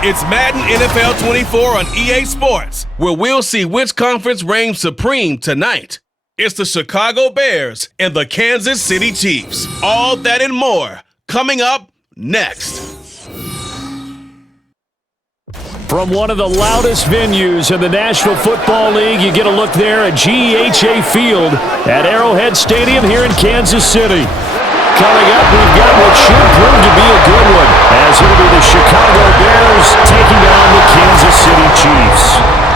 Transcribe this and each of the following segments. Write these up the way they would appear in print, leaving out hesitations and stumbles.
It's Madden NFL 24 on EA Sports, where we'll see which conference reigns supreme tonight. It's the Chicago Bears and the Kansas City Chiefs. All that and more coming up next. From one of the loudest venues in the National Football League, you get a look there at GEHA Field at Arrowhead Stadium here in Kansas City. Coming up, we've got what should prove to be a good one, as it'll be the Chicago Bears taking on the Kansas City Chiefs.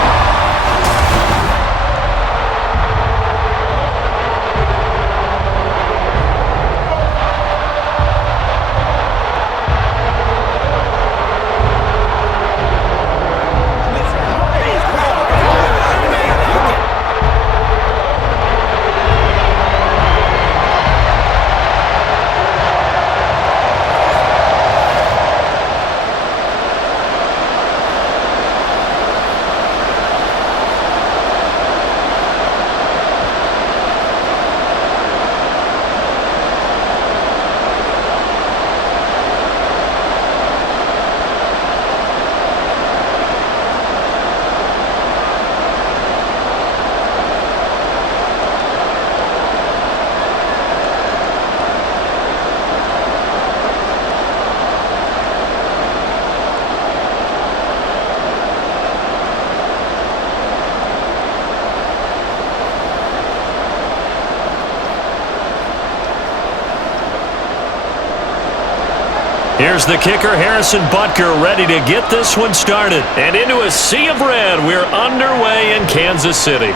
Here's the kicker, Harrison Butker, ready to get this one started. And into a sea of red, we're underway in Kansas City.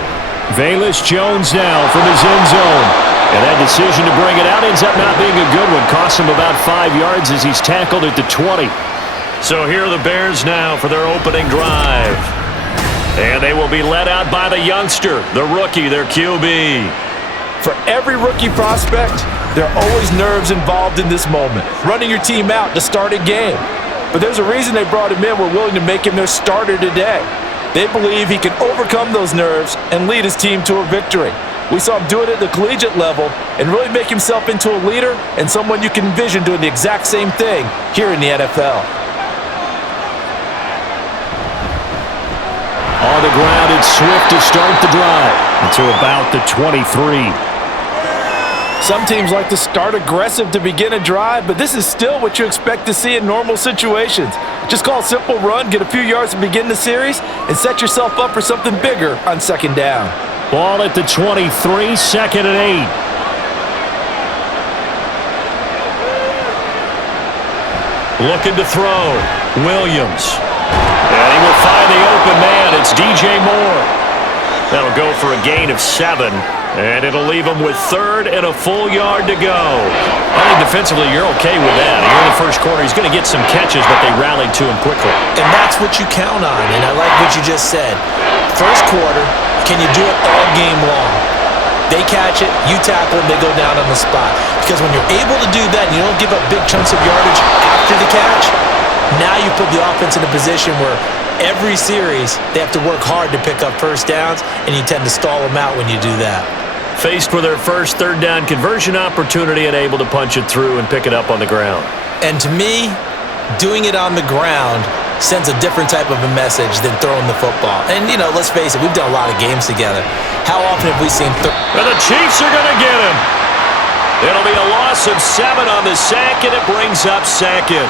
Velus Jones now from his end zone. And that decision to bring it out ends up not being a good one. Cost him about 5 yards as he's tackled at the 20. So here are the Bears now for their opening drive. And they will be led out by the youngster, the rookie, their QB. For every rookie prospect, there are always nerves involved in this moment, running your team out to start a game. But there's a reason they brought him in. We're willing to make him their starter today. They believe he can overcome those nerves and lead his team to a victory. We saw him do it at the collegiate level and really make himself into a leader and someone you can envision doing the exact same thing here in the NFL. On the ground, it's Swift to start the drive to about the 23. Some teams like to start aggressive to begin a drive, but this is still what you expect to see in normal situations. Just call a simple run, get a few yards to begin the series, and set yourself up for something bigger on second down. Ball at the 23, second and 8. Looking to throw. Williams. And he will find the open man. It's DJ Moore. That'll go for a gain of 7. And it'll leave him with third and a full yard to go. I think defensively you're okay with that. Here in the first quarter, he's going to get some catches, but they rallied to him quickly. And that's what you count on, and I like what you just said. First quarter, can you do it all game long? They catch it, you tackle them, they go down on the spot. Because when you're able to do that and you don't give up big chunks of yardage after the catch, now you put the offense in a position where every series they have to work hard to pick up first downs, and you tend to stall them out when you do that. Faced with their first third down conversion opportunity and able to punch it through and pick it up on the ground. And to me, doing it on the ground sends a different type of a message than throwing the football. And, you know, let's face it, we've done a lot of games together. How often have we seen... And the Chiefs are going to get him. It'll be a loss of 7 on the sack, and it brings up second.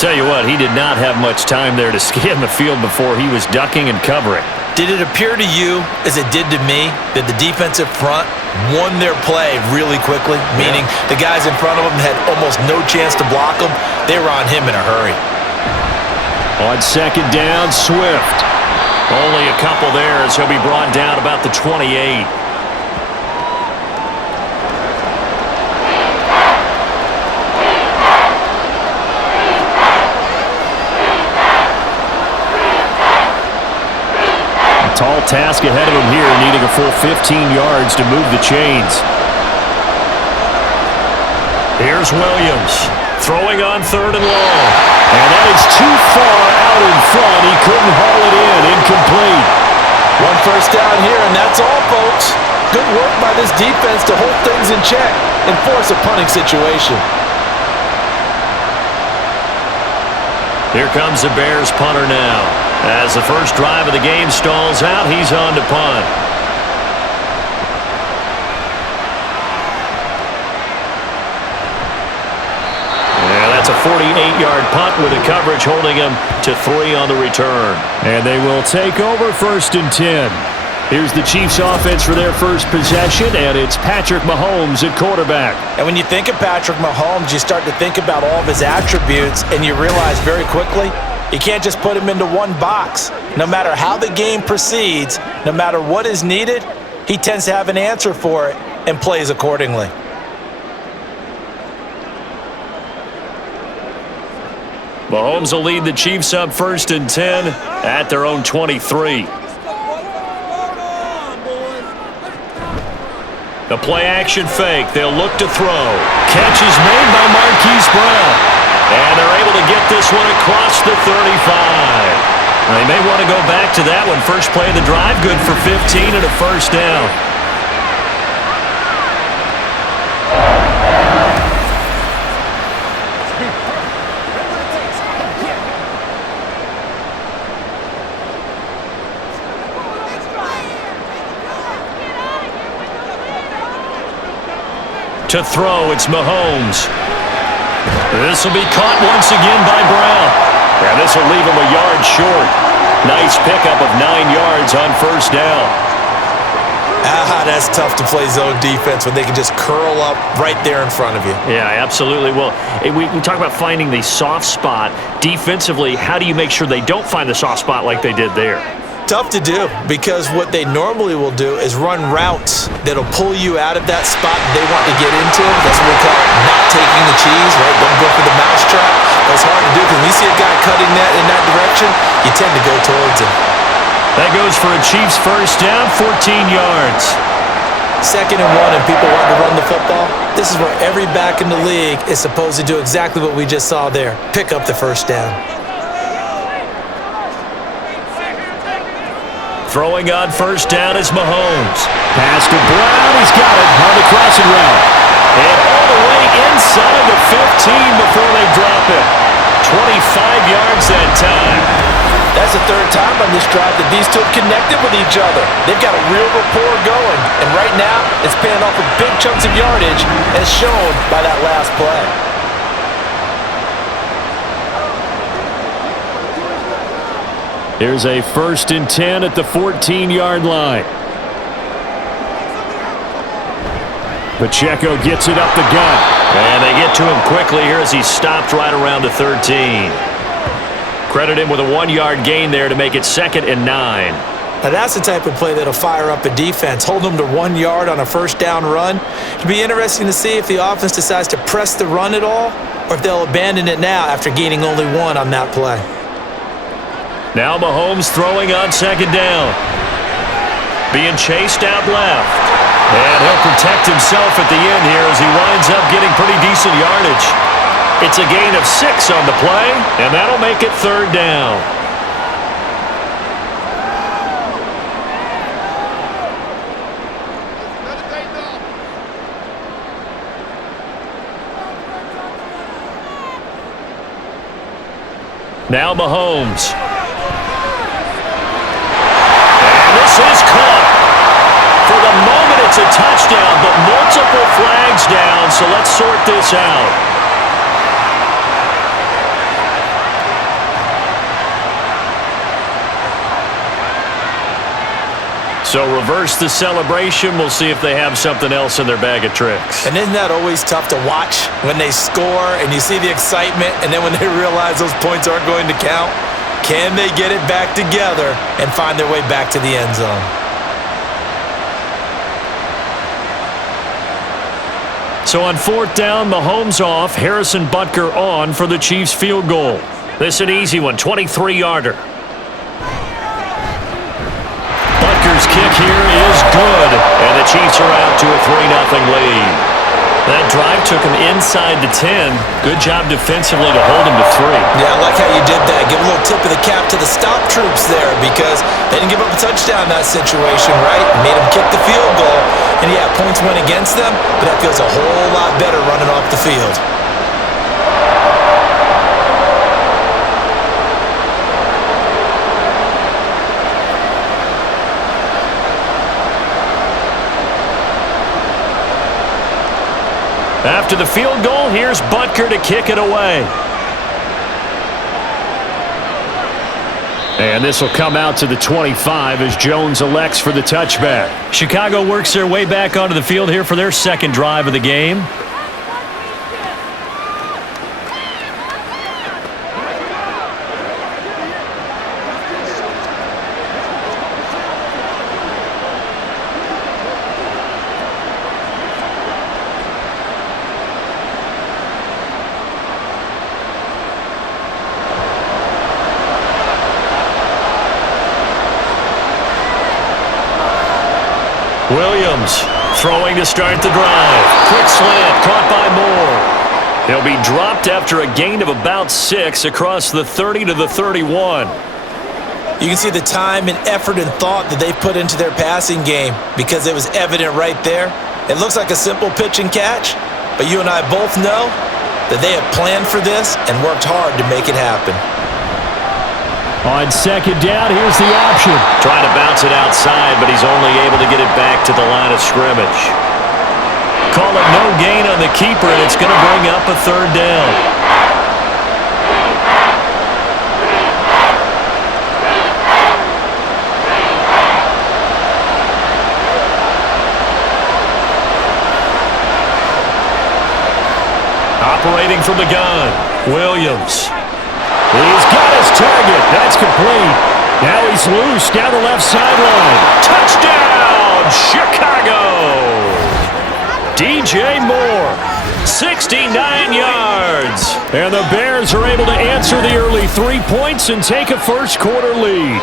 Tell you what, he did not have much time there to scan the field before he was ducking and covering. Did it appear to you, as it did to me, that the defensive front won their play really quickly? Meaning the guys in front of them had almost no chance to block them. They were on him in a hurry. On second down, Swift. Only a couple there as he'll be brought down about the 28. Tall task ahead of him here, needing a full 15 yards to move the chains. Here's Williams, throwing on third and long. And that is too far out in front. He couldn't haul it in, incomplete. One first down here, and that's all, folks. Good work by this defense to hold things in check and force a punting situation. Here comes the Bears punter now. As the first drive of the game stalls out, he's on to punt. That's a 48-yard punt with the coverage holding him to 3 on the return. And they will take over 1st and 10. Here's the Chiefs offense for their first possession, and it's Patrick Mahomes at quarterback. And when you think of Patrick Mahomes, you start to think about all of his attributes, and you realize very quickly you can't just put him into one box. No matter how the game proceeds, no matter what is needed, he tends to have an answer for it and plays accordingly. Mahomes will lead the Chiefs up 1st and 10 at their own 23. The play-action fake. They'll look to throw. Catch is made by Marquise Brown. And they're able to get this one across the 35. They may want to go back to that one. First play of the drive, good for 15 and a first down. To throw, it's Mahomes. This will be caught once again by Brown. And this will leave him a yard short. Nice pickup of 9 yards on first down. That's tough to play zone defense when they can just curl up right there in front of you. Yeah, absolutely. Well, we talk about finding the soft spot. Defensively, how do you make sure they don't find the soft spot like they did there? Tough to do, because what they normally will do is run routes that'll pull you out of that spot they want to get into. That's what we call not taking the cheese, right? Don't go for the mousetrap. That's hard to do, because when you see a guy cutting that in that direction, you tend to go towards him. That goes for a Chiefs first down, 14 yards. 2nd and 1, and people want to run the football. This is where every back in the league is supposed to do exactly what we just saw there. Pick up the first down. Throwing on first down is Mahomes. Pass to Brown. He's got it on the crossing route. And all the way inside the 15 before they drop it. 25 yards that time. That's the 3rd time on this drive that these two have connected with each other. They've got a real rapport going. And right now, it's paying off with big chunks of yardage, as shown by that last play. Here's a 1st and 10 at the 14-yard line. Pacheco gets it up the gut. And they get to him quickly here as he stopped right around the 13. Credit him with a 1-yard gain there to make it 2nd and 9. Now that's the type of play that'll fire up a defense. Hold them to 1 yard on a first down run. It'll be interesting to see if the offense decides to press the run at all, or if they'll abandon it now after gaining only 1 on that play. Now Mahomes throwing on 2nd down. Being chased out left. And he'll protect himself at the end here as he winds up getting pretty decent yardage. It's a gain of 6 on the play, and that'll make it 3rd down. Now Mahomes. And this is caught. For the moment, it's a touchdown, but multiple flags down, so let's sort this out. So reverse the celebration. We'll see if they have something else in their bag of tricks. And isn't that always tough to watch when they score and you see the excitement, and then when they realize those points aren't going to count? Can they get it back together and find their way back to the end zone? So on 4th down, Mahomes off, Harrison Butker on for the Chiefs field goal. This is an easy one, 23-yarder. Butker's kick here is good, and the Chiefs are out to a 3-0 lead. That drive took him inside the 10. Good job defensively to hold him to 3. Yeah, I like how you did that. Give a little tip of the cap to the stop troops there, because they didn't give up a touchdown in that situation, right? Made them kick the field goal. And yeah, points went against them, but that feels a whole lot better running off the field. After the field goal, here's Butker to kick it away. And this will come out to the 25 as Jones elects for the touchback. Chicago works their way back onto the field here for their second drive of the game. Williams throwing to start the drive. Quick slant caught by Moore. He'll be dropped after a gain of about 6 across the 30 to the 31. You can see the time and effort and thought that they put into their passing game because it was evident right there. It looks like a simple pitch and catch, but you and I both know that they have planned for this and worked hard to make it happen. On second down, here's the option. Trying to bounce it outside, but he's only able to get it back to the line of scrimmage. Call it no gain on the keeper, and it's going to bring up a third down. Operating from the gun, Williams. He's got his target. That's complete. Now he's loose down the left sideline. Touchdown, Chicago! DJ Moore, 69 yards. And the Bears are able to answer the early 3 points and take a first-quarter lead.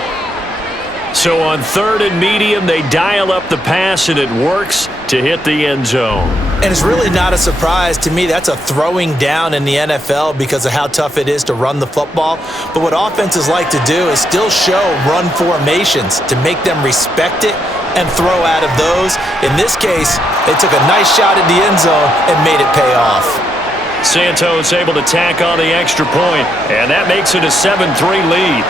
So on third and medium, they dial up the pass, and it works to hit the end zone. And it's really not a surprise to me. That's a throwing down in the NFL because of how tough it is to run the football. But what offenses like to do is still show run formations to make them respect it and throw out of those. In this case, they took a nice shot at the end zone and made it pay off. Santos able to tack on the extra point, and that makes it a 7-3 lead.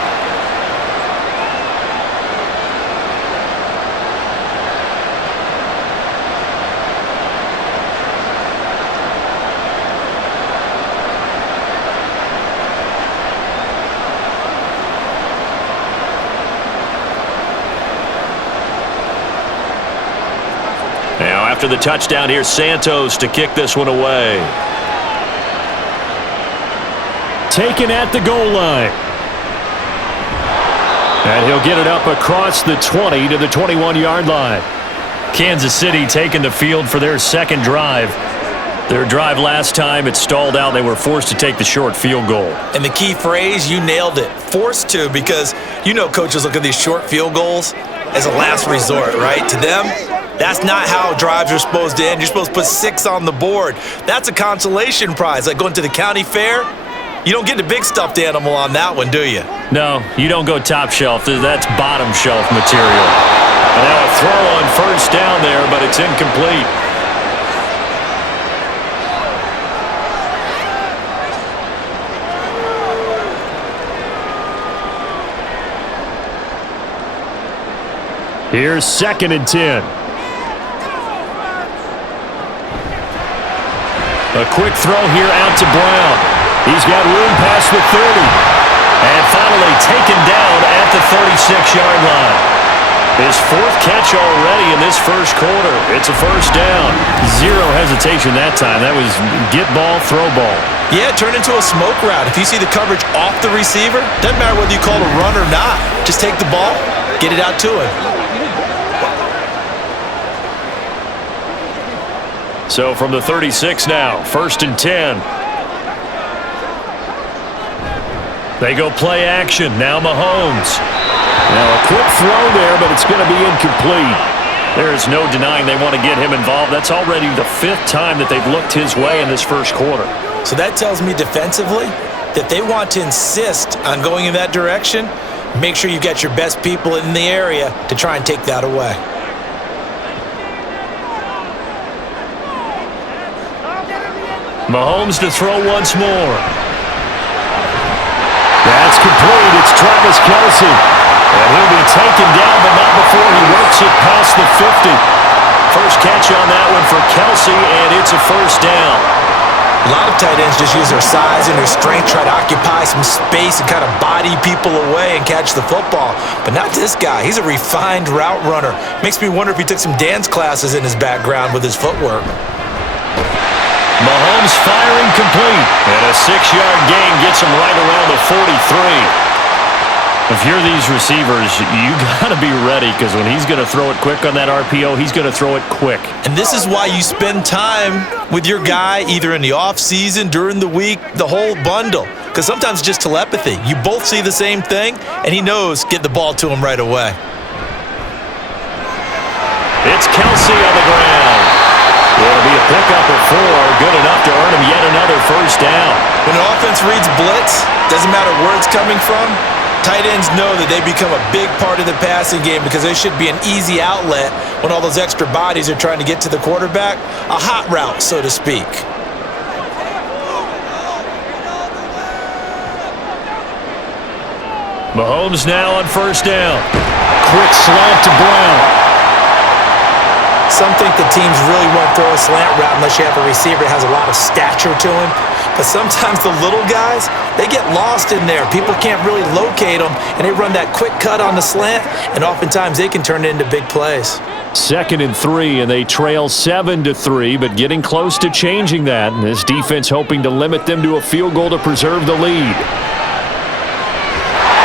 After the touchdown, here's Santos to kick this one away. Taken at the goal line. And he'll get it up across the 20 to the 21-yard line. Kansas City taking the field for their second drive. Their drive last time, it stalled out. They were forced to take the short field goal. And the key phrase, you nailed it. Forced to, because you know coaches look at these short field goals as a last resort, right? To them, that's not how drives are supposed to end. You're supposed to put 6 on the board. That's a consolation prize. Like going to the county fair, you don't get the big stuffed animal on that one, do you? No, you don't go top shelf. That's bottom shelf material. And now a throw on first down there, but it's incomplete. Here's 2nd and 10. A quick throw here out to Brown. He's got room past the 30. And finally taken down at the 36-yard line. His 4th catch already in this first quarter. It's a first down. Zero hesitation that time. That was get ball, throw ball. Yeah, turn into a smoke route. If you see the coverage off the receiver, doesn't matter whether you call it a run or not. Just take the ball, get it out to him. So from the 36 now, 1st and 10. They go play action. Now Mahomes. Now a quick throw there, but it's going to be incomplete. There is no denying they want to get him involved. That's already the 5th time that they've looked his way in this first quarter. So that tells me defensively that they want to insist on going in that direction. Make sure you've got your best people in the area to try and take that away. Mahomes to throw once more. That's complete. It's Travis Kelce. And he'll be taken down, but not before he works it past the 50. First catch on that one for Kelce, and it's It's a first down. A lot of tight ends just use their size and their strength, try to occupy some space and kind of body people away and catch the football. But not this guy. He's a refined route runner. Makes me wonder if he took some dance classes in his background with his footwork. Mahomes firing complete. And a 6-yard gain gets him right around the 43. If you're these receivers, you got to be ready because when he's going to throw it quick on that RPO, he's going to throw it quick. And this is why you spend time with your guy either in the offseason, during the week, the whole bundle. Because sometimes it's just telepathy. You both see the same thing, and he knows get the ball to him right away. It's Kelsey on the ground. It'll be a pickup of 4, good enough to earn him yet another first down. When an offense reads blitz, doesn't matter where it's coming from, tight ends know that they become a big part of the passing game because they should be an easy outlet when all those extra bodies are trying to get to the quarterback. A hot route, so to speak. Mahomes now on first down. Quick slant to Brown. Some think the teams really won't throw a slant route unless you have a receiver that has a lot of stature to him. But sometimes the little guys, they get lost in there. People can't really locate them, and they run that quick cut on the slant, and oftentimes they can turn it into big plays. 2nd and 3, and they trail 7-3, but getting close to changing that. And this defense hoping to limit them to a field goal to preserve the lead.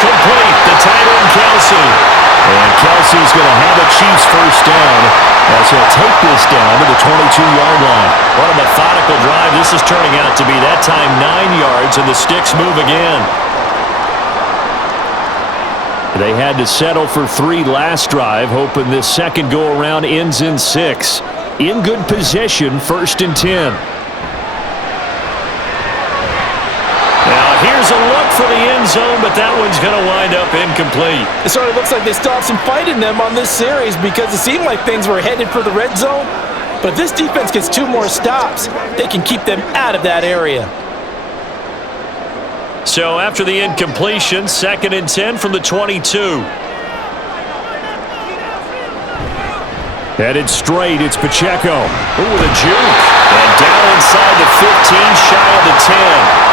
Complete, the tight end Kelsey. And Kelsey's going to have a Chiefs first down as he'll take this down to the 22-yard line. What a methodical drive this is turning out to be. That time 9 yards, and the sticks move again. They had to settle for 3 last drive, hoping this second go-around ends in 6. In good position, 1st and 10. Now here's a look for the end zone, but that one's going to wind up incomplete. It sort of looks like they still have some fight in them on this series because it seemed like things were headed for the red zone. But if this defense gets 2 more stops, they can keep them out of that area. So after the incompletion, 2nd and 10 from the 22. Headed straight, it's Pacheco. Ooh, the juke. And down inside the 15, shy of the 10.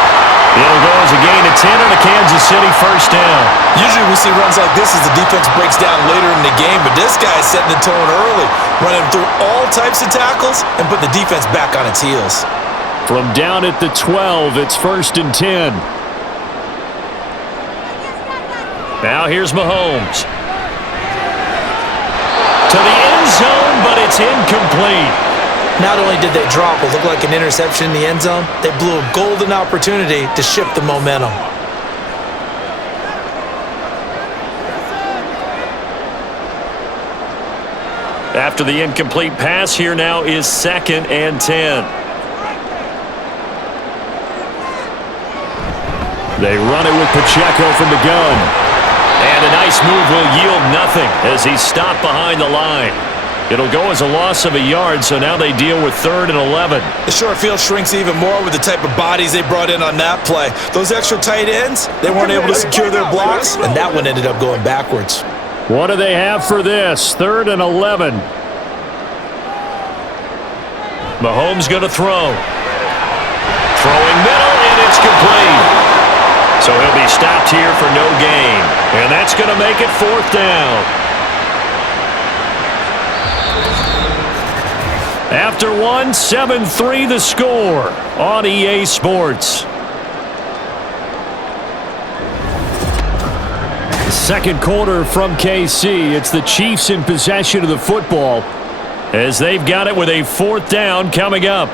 It'll go as a gain of 10 on a Kansas City first down. Usually we see runs like this as the defense breaks down later in the game, but this guy's setting the tone early, running through all types of tackles and put the defense back on its heels. From down at the 12, it's 1st and 10. Now here's Mahomes. To the end zone, but it's incomplete. Not only did they drop what looked like an interception in the end zone, they blew a golden opportunity to shift the momentum. After the incomplete pass, here now is 2nd and 10. They run it with Pacheco from the gun. And a nice move will yield nothing as he's stopped behind the line. It'll go as a loss of a yard, so now they deal with 3rd and 11. The short field shrinks even more with the type of bodies they brought in on that play. Those extra tight ends, they weren't able to secure their blocks, and that one ended up going backwards. What do they have for this? 3rd and 11. Mahomes going to throw. Throwing middle, and it's complete. So he'll be stopped here for no gain. And that's going to make it 4th down. After 7-3 the score on EA Sports. Second quarter from KC. It's the Chiefs in possession of the football as they've got it with a 4th down coming up.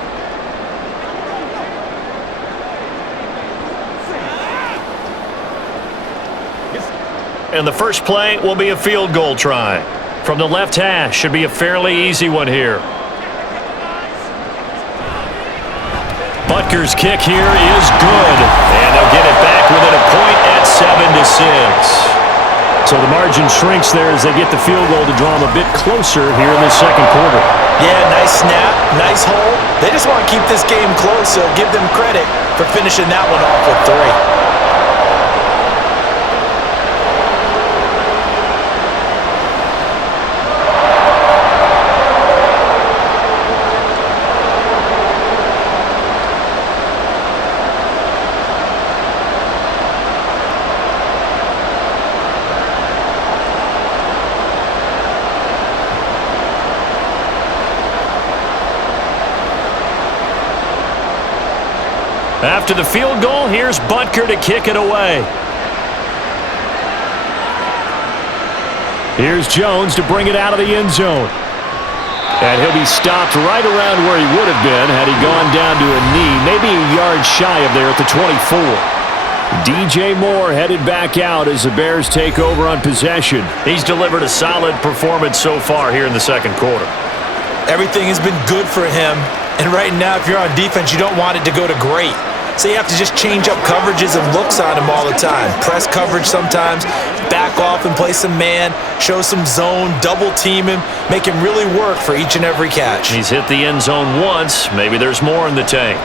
And the first play will be a field goal try. From the left hash, should be a fairly easy one here. Butker's kick here is good, and they'll get it back within a point at 7-6. So the margin shrinks there as they get the field goal to draw them a bit closer here in the second quarter. Yeah, nice snap, nice hole. They just want to keep this game close, so give them credit for finishing that one off with 3. After the field goal, here's Butker to kick it away. Here's Jones to bring it out of the end zone. And he'll be stopped right around where he would have been had he gone down to a knee, maybe a yard shy of there at the 24. DJ Moore headed back out as the Bears take over on possession. He's delivered a solid performance so far here in the second quarter. Everything has been good for him. And right now, if you're on defense, you don't want it to go to great. So you have to just change up coverages and looks on him all the time. Press coverage sometimes, back off and play some man, show some zone, double team him, make him really work for each and every catch. He's hit the end zone once. Maybe there's more in the tank.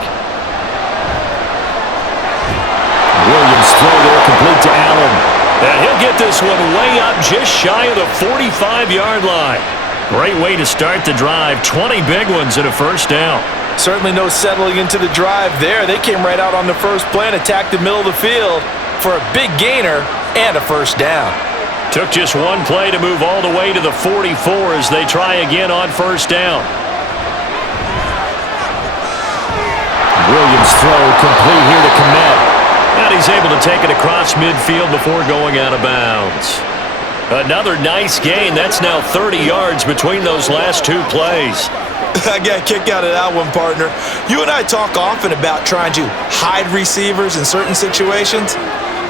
Williams throw there complete to Allen. And he'll get this one way up just shy of the 45-yard line. Great way to start the drive. 20 big ones and a first down. Certainly no settling into the drive there. They came right out on the first play and attacked the middle of the field for a big gainer and a first down. Took just one play to move all the way to the 44 as they try again on first down. Williams throw complete here to Komet. And he's able to take it across midfield before going out of bounds. Another nice gain. That's now 30 yards between those last two plays. I got a kick out of that one, partner. You and I talk often about trying to hide receivers in certain situations,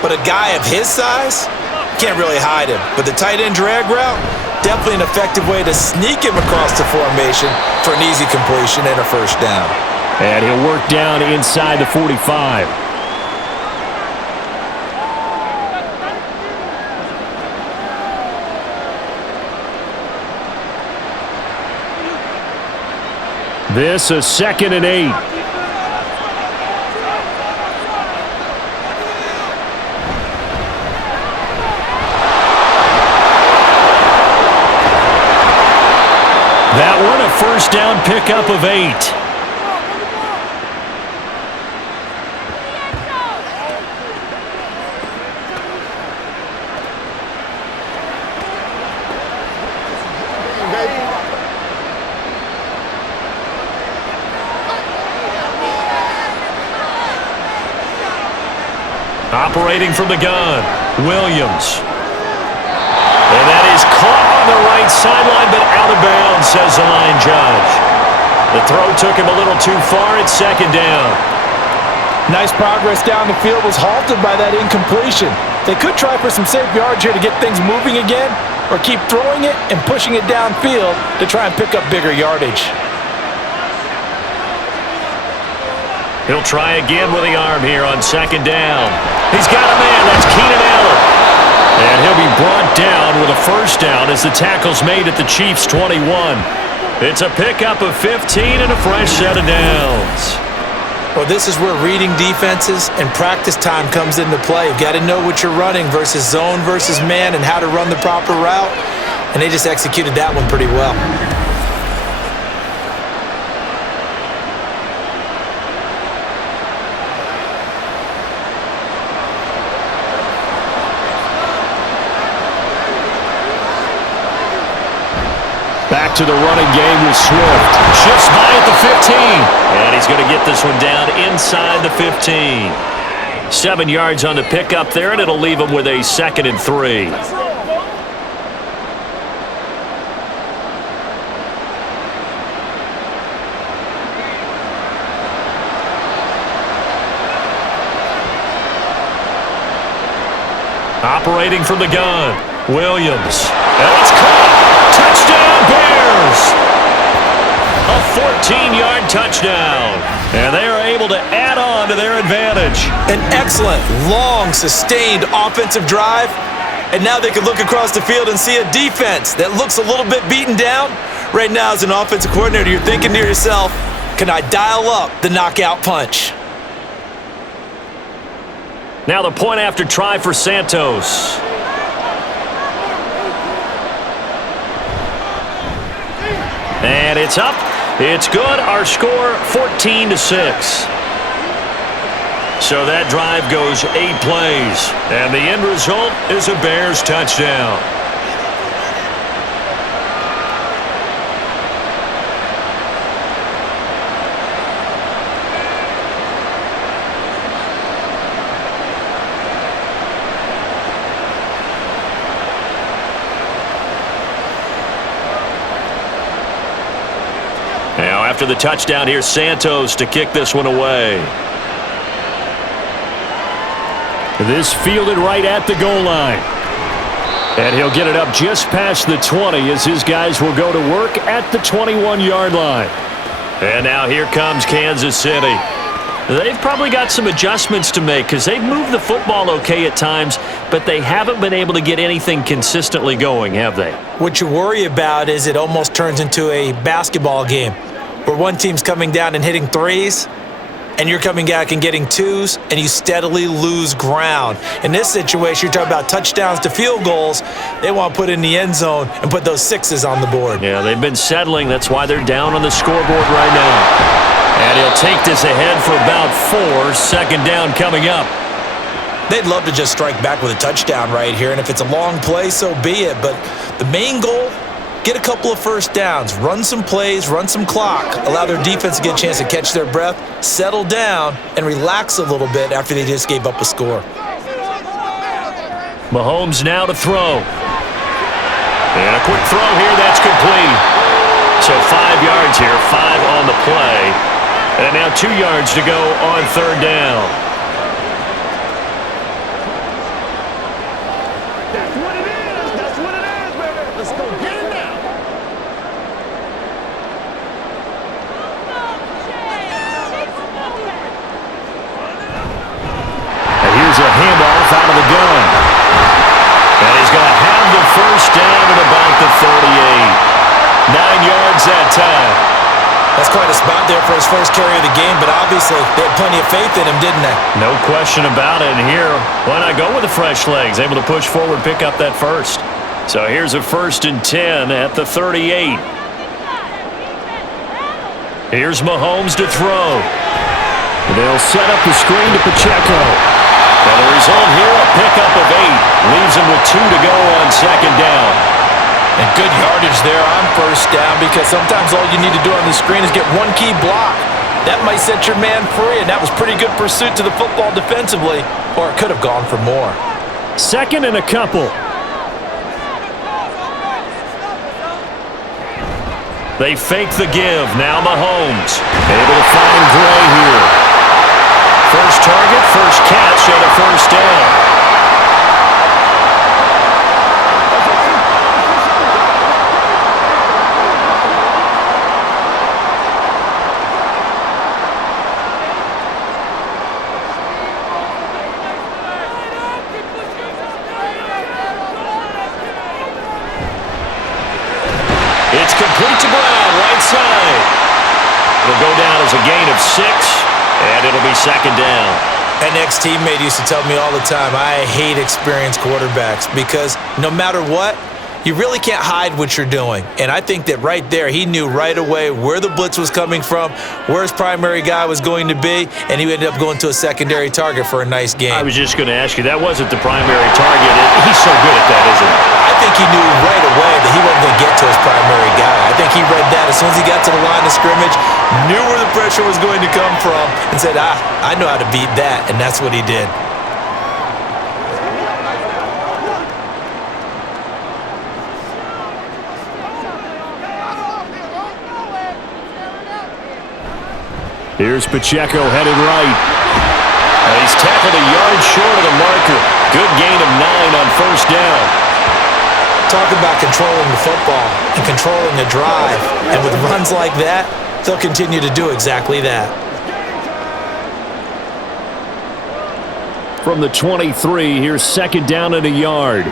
but a guy of his size, can't really hide him. But the tight end drag route, definitely an effective way to sneak him across the formation for an easy completion and a first down. And he'll work down inside the 45. This a 2nd and 8. That one a first down pickup of 8. Operating from the gun, Williams. And that is caught on the right sideline, but out of bounds, says the line judge. The throw took him a little too far. It's 2nd down. Nice progress down the field was halted by that incompletion. They could try for some safe yards here to get things moving again, or keep throwing it and pushing it downfield to try and pick up bigger yardage. He'll try again with the arm here on 2nd down. He's got a man. That's Keenan Allen. And he'll be brought down with a first down as the tackle's made at the Chiefs' 21. It's a pickup of 15 and a fresh set of downs. Well, this is where reading defenses and practice time comes into play. You've got to know what you're running versus zone versus man and how to run the proper route. And they just executed that one pretty well. Back to the running game with Swift. Shifts by at the 15. And he's going to get this one down inside the 15. 7 yards on the pickup there, and it'll leave him with a 2nd and 3. Operating from the gun, Williams. And it's caught. Touchdown, Bears! A 14-yard touchdown. And they are able to add on to their advantage. An excellent, long, sustained offensive drive. And now they can look across the field and see a defense that looks a little bit beaten down. Right now, as an offensive coordinator, you're thinking to yourself, can I dial up the knockout punch? Now the point after try for Santos. And it's up. It's good. Our score, 14-6. So that drive goes 8 plays. And the end result is a Bears touchdown. after the touchdown. Here's Santos to kick this one away. This fielded right at the goal line. And he'll get it up just past the 20 as his guys will go to work at the 21-yard line. And now here comes Kansas City. They've probably got some adjustments to make because they've moved the football okay at times, but they haven't been able to get anything consistently going, have they? What you worry about is it almost turns into a basketball game where one team's coming down and hitting threes, and you're coming back and getting twos, and you steadily lose ground. In this situation, you're talking about touchdowns to field goals. They want to put in the end zone and put those sixes on the board. Yeah, they've been settling. That's why they're down on the scoreboard right now. And he'll take this ahead for about 4. Second down coming up. They'd love to just strike back with a touchdown right here, and if it's a long play, so be it. But the main goal, get a couple of first downs, run some plays, run some clock, allow their defense to get a chance to catch their breath, settle down, and relax a little bit after they just gave up a score. Mahomes now to throw. And a quick throw here, that's complete. So 5 yards here, 5 on the play. And now 2 yards to go on third down. That's what it is. That's what it is, baby. Let's go get it now. And here's a handoff out of the gun. And he's going to have the first down at about the 38. 9 yards that time. That's quite a spot there for his first carry of the game, but obviously they had plenty of faith in him, didn't they? No question about it. And here, why not go with the fresh legs? Able to push forward, pick up that first. So here's a 1st and 10 at the 38. Here's Mahomes to throw. They'll set up the screen to Pacheco. And the result here, a pickup of 8. Leaves him with 2 to go on second down. And good yardage there on first down, because sometimes all you need to do on the screen is get one key block. That might set your man free, and that was pretty good pursuit to the football defensively, or it could have gone for more. 2nd and a couple. They fake the give. Now Mahomes able to find Gray here. First target, first catch, and a first down. It's complete to Brown, right side. It'll go down as a gain of 6, and it'll be second down. An ex-teammate used to tell me all the time, I hate experienced quarterbacks because no matter what, you really can't hide what you're doing. And I think that right there, he knew right away where the blitz was coming from, where his primary guy was going to be, and he ended up going to a secondary target for a nice game. I was just going to ask you, that wasn't the primary target. He's so good at that, isn't he? I think he knew right away that he wasn't going to get to his primary guy. I think he read that as soon as he got to the line of scrimmage, knew where the pressure was going to come from, and said, I know how to beat that, and that's what he did. Here's Pacheco headed right. And he's tackled a yard short of the marker. Good gain of 9 on first down. Talk about controlling the football and controlling the drive. And with runs like that, they'll continue to do exactly that. From the 23, here's 2nd down and a yard.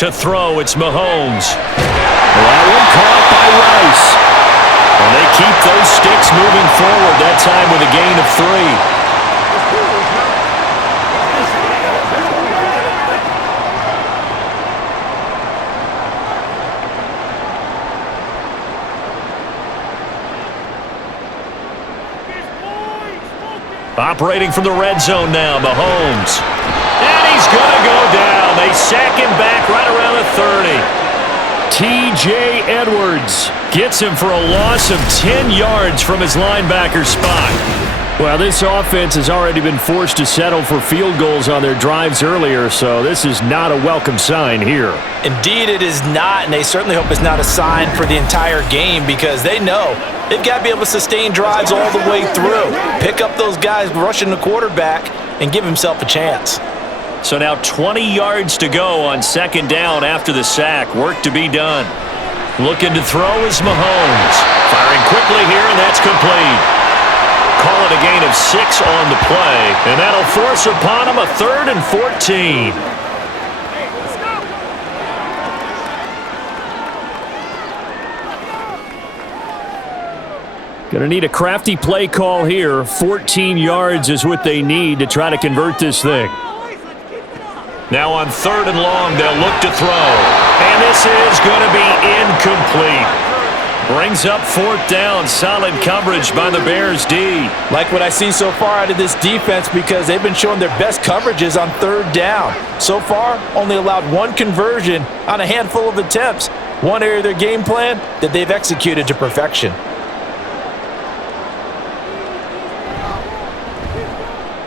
To throw, it's Mahomes. That one caught by Rice. And they keep those sticks moving forward, that time with a gain of 3. Operating from the red zone now, Mahomes. And he's going to go down. They sack him back right around the 30. T.J. Edwards gets him for a loss of 10 yards from his linebacker spot. Well, this offense has already been forced to settle for field goals on their drives earlier, so this is not a welcome sign here. Indeed, it is not, and they certainly hope it's not a sign for the entire game because they know they've got to be able to sustain drives all the way through. Pick up those guys rushing the quarterback and give himself a chance. So now 20 yards to go on second down after the sack. Work to be done. Looking to throw is Mahomes. Firing quickly here, and that's complete. Call it a gain of 6 on the play, and that'll force upon him a 3rd and 14. Going to need a crafty play call here. 14 yards is what they need to try to convert this thing. Now on 3rd and long, they'll look to throw. And this is going to be incomplete. Brings up 4th down. Solid coverage by the Bears D. Like what I see so far out of this defense because they've been showing their best coverages on 3rd down. So far, only allowed 1 conversion on a handful of attempts. One area of their game plan that they've executed to perfection.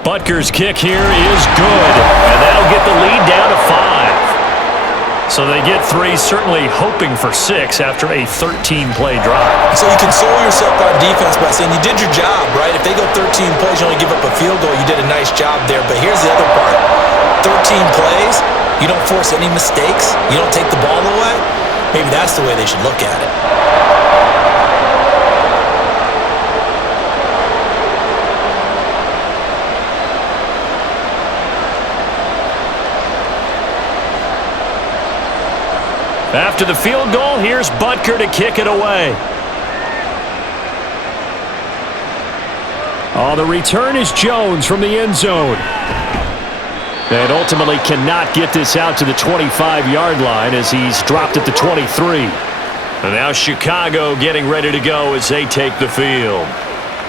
Butker's kick here is good, and that'll get the lead down to 5. So they get 3, certainly hoping for 6 after a 13-play drive. So you console yourself on defense by saying you did your job, right? If they go 13 plays, you only give up a field goal, you did a nice job there. But here's the other part. 13 plays, you don't force any mistakes, you don't take the ball away. Maybe that's the way they should look at it. After the field goal, here's Butker to kick it away. Oh, the return is Jones from the end zone. And ultimately cannot get this out to the 25-yard line as he's dropped at the 23. And now Chicago getting ready to go as they take the field.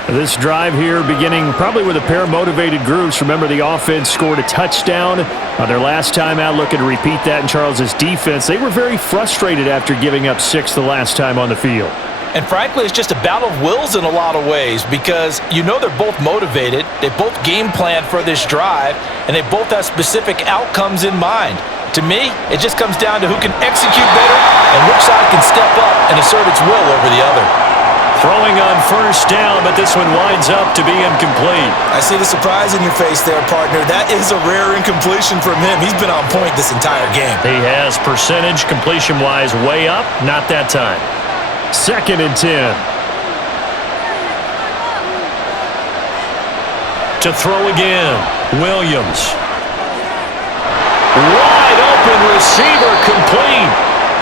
This drive here beginning probably with a pair of motivated groups. Remember, the offense scored a touchdown on their last time out, looking to repeat that in Charles's defense. They were very frustrated after giving up 6 the last time on the field. And frankly, it's just a battle of wills in a lot of ways because you know they're both motivated, they both game plan for this drive, and they both have specific outcomes in mind. To me, it just comes down to who can execute better and which side can step up and assert its will over the other. Throwing on 1st down, but this one winds up to be incomplete. I see the surprise in your face there, partner. That is a rare incompletion from him. He's been on point this entire game. He has percentage completion-wise way up, not that time. 2nd and 10. To throw again, Williams. Wide open receiver complete.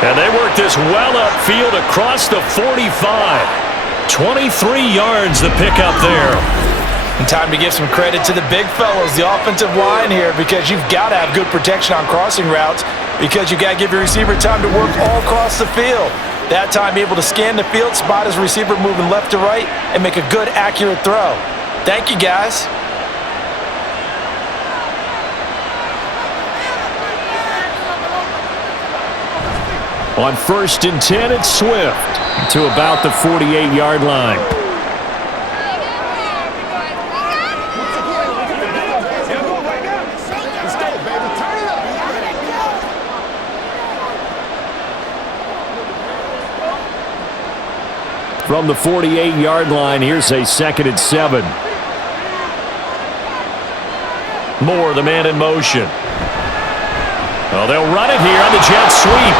And they work this well upfield across the 45. 23 yards the pickup there. And time to give some credit to the big fellows, the offensive line here, because you've got to have good protection on crossing routes because you've got to give your receiver time to work all across the field. That time, be able to scan the field, spot his receiver moving left to right, and make a good, accurate throw. Thank you, guys. On 1st and 10, it's Swift to about the 48-yard line. From the 48-yard line, here's a 2nd and 7. Moore, the man in motion. Well, they'll run it here on the jet sweep.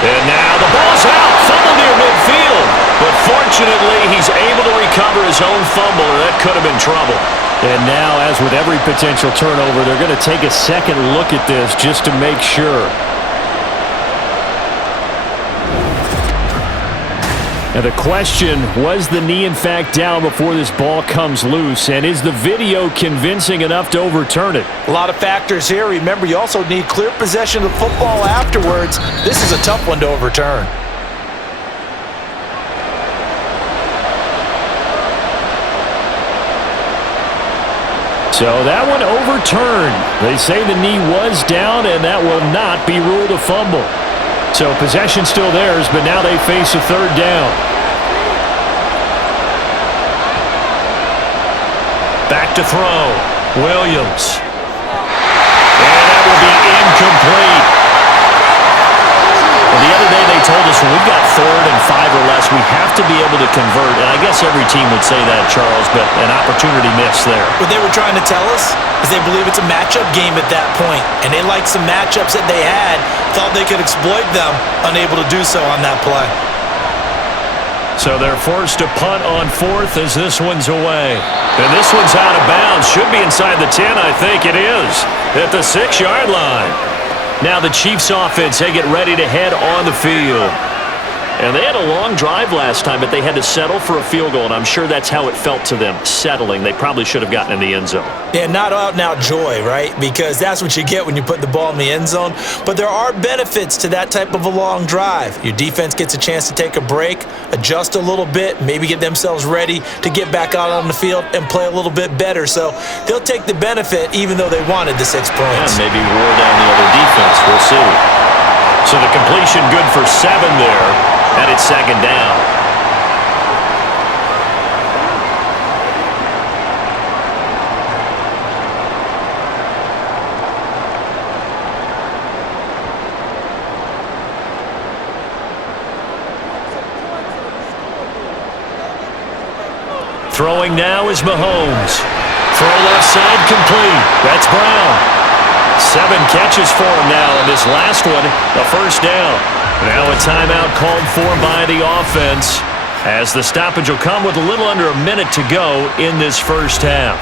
And now the ball's out, fumble near midfield. But fortunately, he's able to recover his own fumble, or that could have been trouble. And now, as with every potential turnover, they're going to take a second look at this just to make sure. Now the question, was the knee in fact down before this ball comes loose? And is the video convincing enough to overturn it? A lot of factors here. Remember, you also need clear possession of the football afterwards. This is a tough one to overturn. So that one overturned. They say the knee was down, and that will not be ruled a fumble. So possession still theirs, but now they face a 3rd down. back to throw. Williams. And that will be incomplete. Well, the other day they told us when we've got 3rd and 5 or less, we have to be able to convert. And I guess every team would say that, Charles, but an opportunity missed there. What they were trying to tell us is they believe it's a matchup game at that point, and they liked some matchups that they had, thought they could exploit them, unable to do so on that play. So they're forced to punt on 4th as this one's away. And this one's out of bounds. Should be inside the 10, I think it is, at the 6-yard line. Now the Chiefs offense, they get ready to head on the field. And they had a long drive last time, but they had to settle for a field goal, and I'm sure that's how it felt to them, settling. They probably should have gotten in the end zone. Yeah, not out-and-out joy, right? Because that's what you get when you put the ball in the end zone. But there are benefits to that type of a long drive. Your defense gets a chance to take a break, adjust a little bit, maybe get themselves ready to get back out on the field and play a little bit better. So they'll take the benefit even though they wanted the 6 points. Yeah, maybe wore down the other defense. We'll see. So the completion good for 7 there. And it's 2nd down. Throwing now is Mahomes. Throw left side complete. That's Brown. 7 catches for him now, and this last one, a first down. Now a timeout called for by the offense, as the stoppage will come with a little under a minute to go in this first half.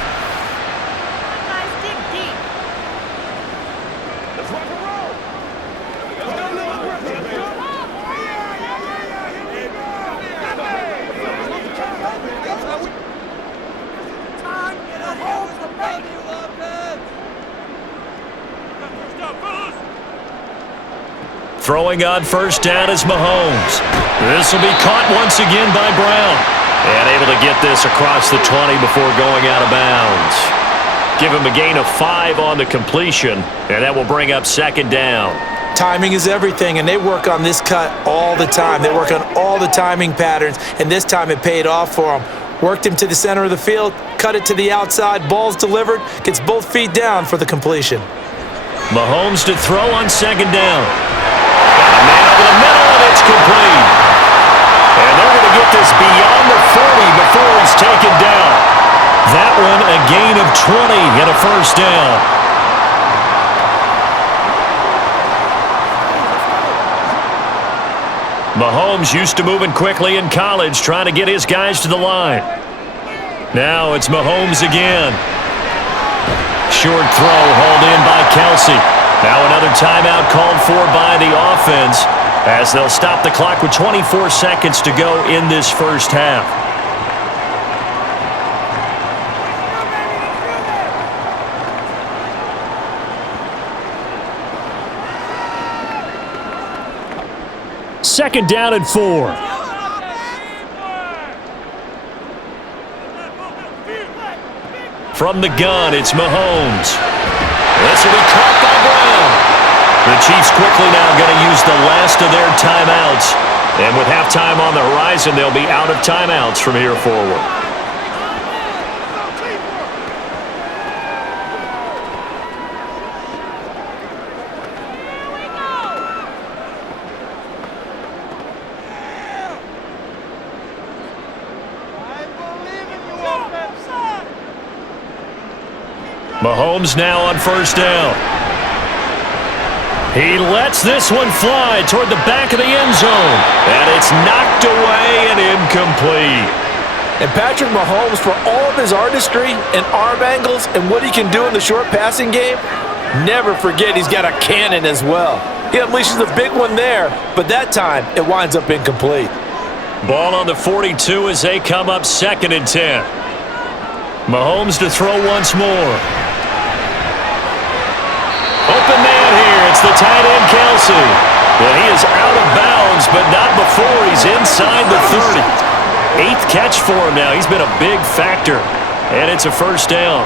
Throwing on first down is Mahomes. This will be caught once again by Brown. And able to get this across the 20 before going out of bounds. Give him a gain of 5 on the completion, and that will bring up 2nd down. Timing is everything, and they work on this cut all the time. They work on all the timing patterns, and this time it paid off for them. Worked him to the center of the field, cut it to the outside, ball's delivered, gets both feet down for the completion. Mahomes to throw on 2nd down. Got a man over the middle, and it's complete. And they're going to get this beyond the 40 before he's taken down. That one a gain of 20 and a first down. Mahomes used to moving quickly in college, trying to get his guys to the line. Now it's Mahomes again. Short throw hauled in by Kelsey. Now another timeout called for by the offense, as they'll stop the clock with 24 seconds to go in this first half. Second down and 4. From the gun, it's Mahomes. This will be caught by Brown. The Chiefs quickly now going to use the last of their timeouts. And with halftime on the horizon, they'll be out of timeouts from here forward. Mahomes now on first down. He lets this one fly toward the back of the end zone. And it's knocked away and incomplete. And Patrick Mahomes, for all of his artistry and arm angles and what he can do in the short passing game, never forget he's got a cannon as well. He unleashes a big one there, but that time it winds up incomplete. Ball on the 42 as they come up 2nd and 10. Mahomes to throw once more. Open man here. It's the tight end, Kelsey. Well, he is out of bounds, but not before he's inside the 30. 8th catch for him now. He's been a big factor, and it's a first down.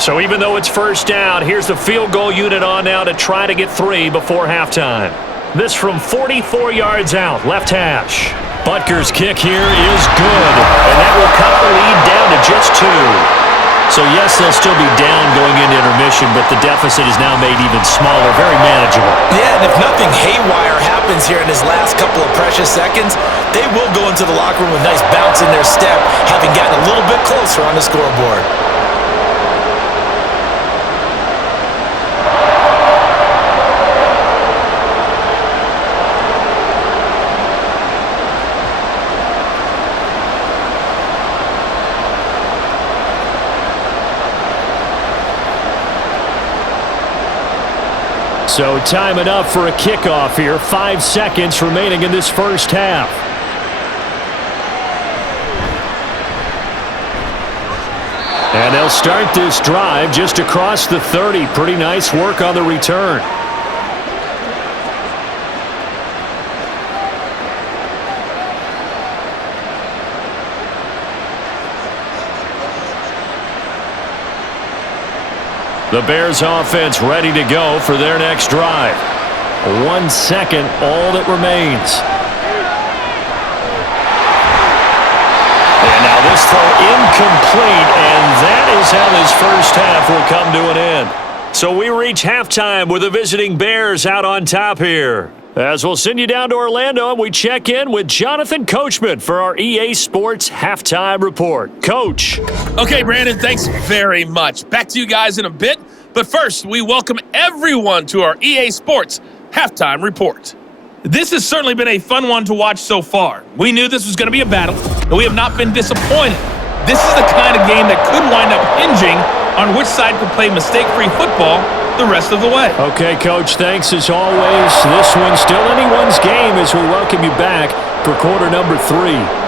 So even though it's first down, here's the field goal unit on now to try to get 3 before halftime. This from 44 yards out, left hash. Butker's kick here is good, and that will cut the lead down to just 2. So, yes, they'll still be down going into intermission, but the deficit is now made even smaller, very manageable. Yeah, and if nothing haywire happens here in his last couple of precious seconds, they will go into the locker room with a nice bounce in their step, having gotten a little bit closer on the scoreboard. So time enough for a kickoff here. 5 seconds remaining in this first half. And they'll start this drive just across the 30. Pretty nice work on the return. The Bears offense ready to go for their next drive. 1 second, all that remains. And now this throw incomplete, and that is how this first half will come to an end. So we reach halftime with the visiting Bears out on top here. As we'll send you down to Orlando, and we check in with Jonathan Coachman for our EA Sports Halftime Report. Coach. Okay, Brandon, thanks very much. Back to you guys in a bit. But first, we welcome everyone to our EA Sports Halftime Report. This has certainly been a fun one to watch so far. We knew this was going to be a battle, and we have not been disappointed. This is the kind of game that could wind up hinging on which side could play mistake-free football the rest of the way. Okay, Coach, thanks as always. This one's still anyone's game as we welcome you back for quarter number 3.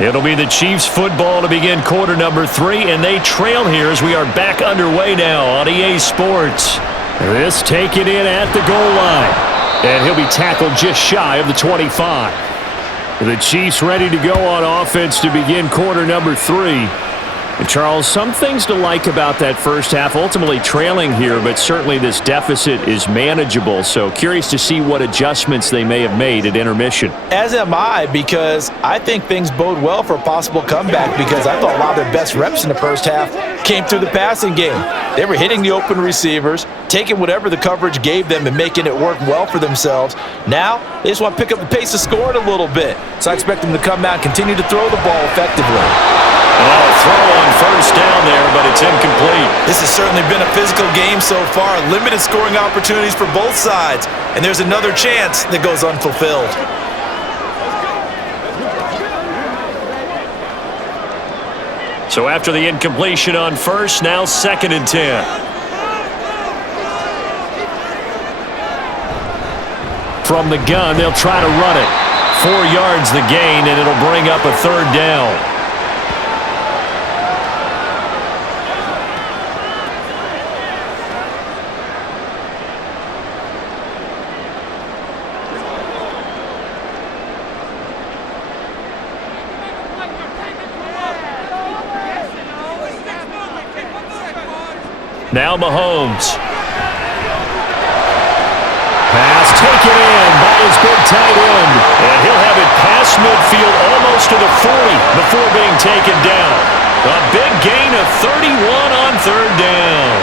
It'll be the Chiefs football to begin quarter number 3, and they trail here as we are back underway now on EA Sports. This taken in at the goal line, and he'll be tackled just shy of the 25. The Chiefs ready to go on offense to begin quarter number 3. And Charles, some things to like about that first half, ultimately trailing here, but certainly this deficit is manageable. So curious to see what adjustments they may have made at intermission. As am I, because I think things bode well for a possible comeback, because I thought a lot of their best reps in the first half came through the passing game. They were hitting the open receivers, taking whatever the coverage gave them and making it work well for themselves. Now, they just want to pick up the pace of scoring a little bit. So I expect them to come out and continue to throw the ball effectively. Well, a throw on first down there, but it's incomplete. This has certainly been a physical game so far. Limited scoring opportunities for both sides. And there's another chance that goes unfulfilled. So after the incompletion on first, now 2nd and 10. From the gun, they'll try to run it. 4 yards the gain, and it'll bring up a 3rd down. Now Mahomes. Pass taken in by his big tight end. And he'll have it past midfield almost to the 40 before being taken down. A big gain of 31 on 3rd down.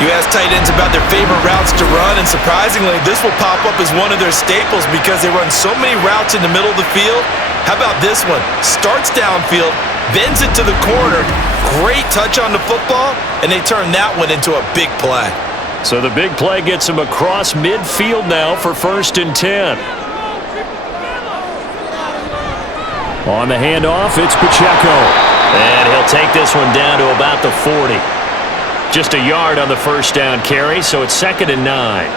You ask tight ends about their favorite routes to run, and surprisingly, this will pop up as one of their staples because they run so many routes in the middle of the field. How about this one? Starts downfield, bends it to the corner, great touch on the football, and they turn that one into a big play. So the big play gets him across midfield now for 1st and 10. On the handoff, it's Pacheco. And he'll take this one down to about the 40. Just a yard on the first down carry, so it's 2nd and 9.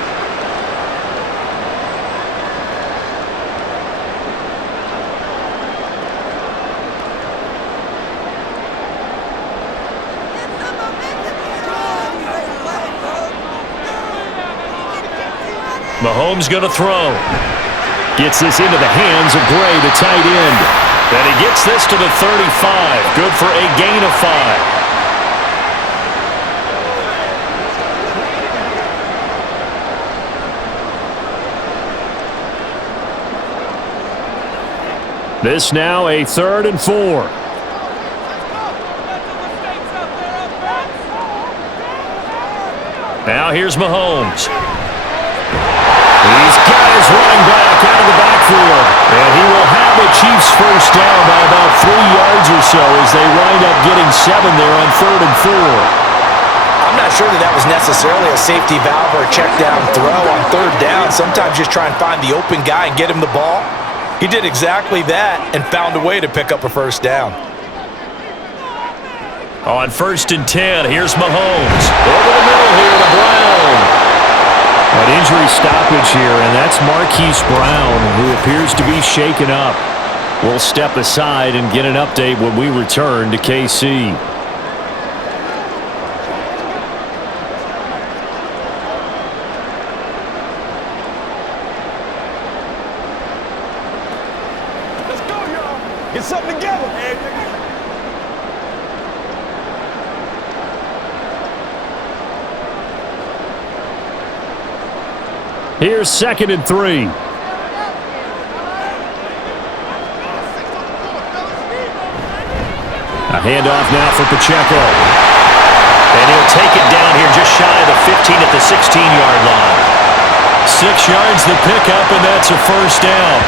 Mahomes going to throw. Gets this into the hands of Gray, the tight end. And he gets this to the 35. Good for a gain of 5. This now a 3rd and 4. Now here's Mahomes. He's got his running back out of the backfield. And he will have the Chiefs first down by about 3 yards or so as they wind up getting 7 there on 3rd and 4. I'm not sure that was necessarily a safety valve or a check down throw on 3rd down. Sometimes just try and find the open guy and get him the ball. He did exactly that and found a way to pick up a first down. On 1st and 10, here's Mahomes. Over the middle here to Brown. An injury stoppage here, and that's Marquise Brown, who appears to be shaken up. We'll step aside and get an update when we return to KC. Get something together. Here's 2nd and 3. A handoff now for Pacheco. And he'll take it down here just shy of the 15 at the 16-yard line. 6 yards the pickup, and that's a first down.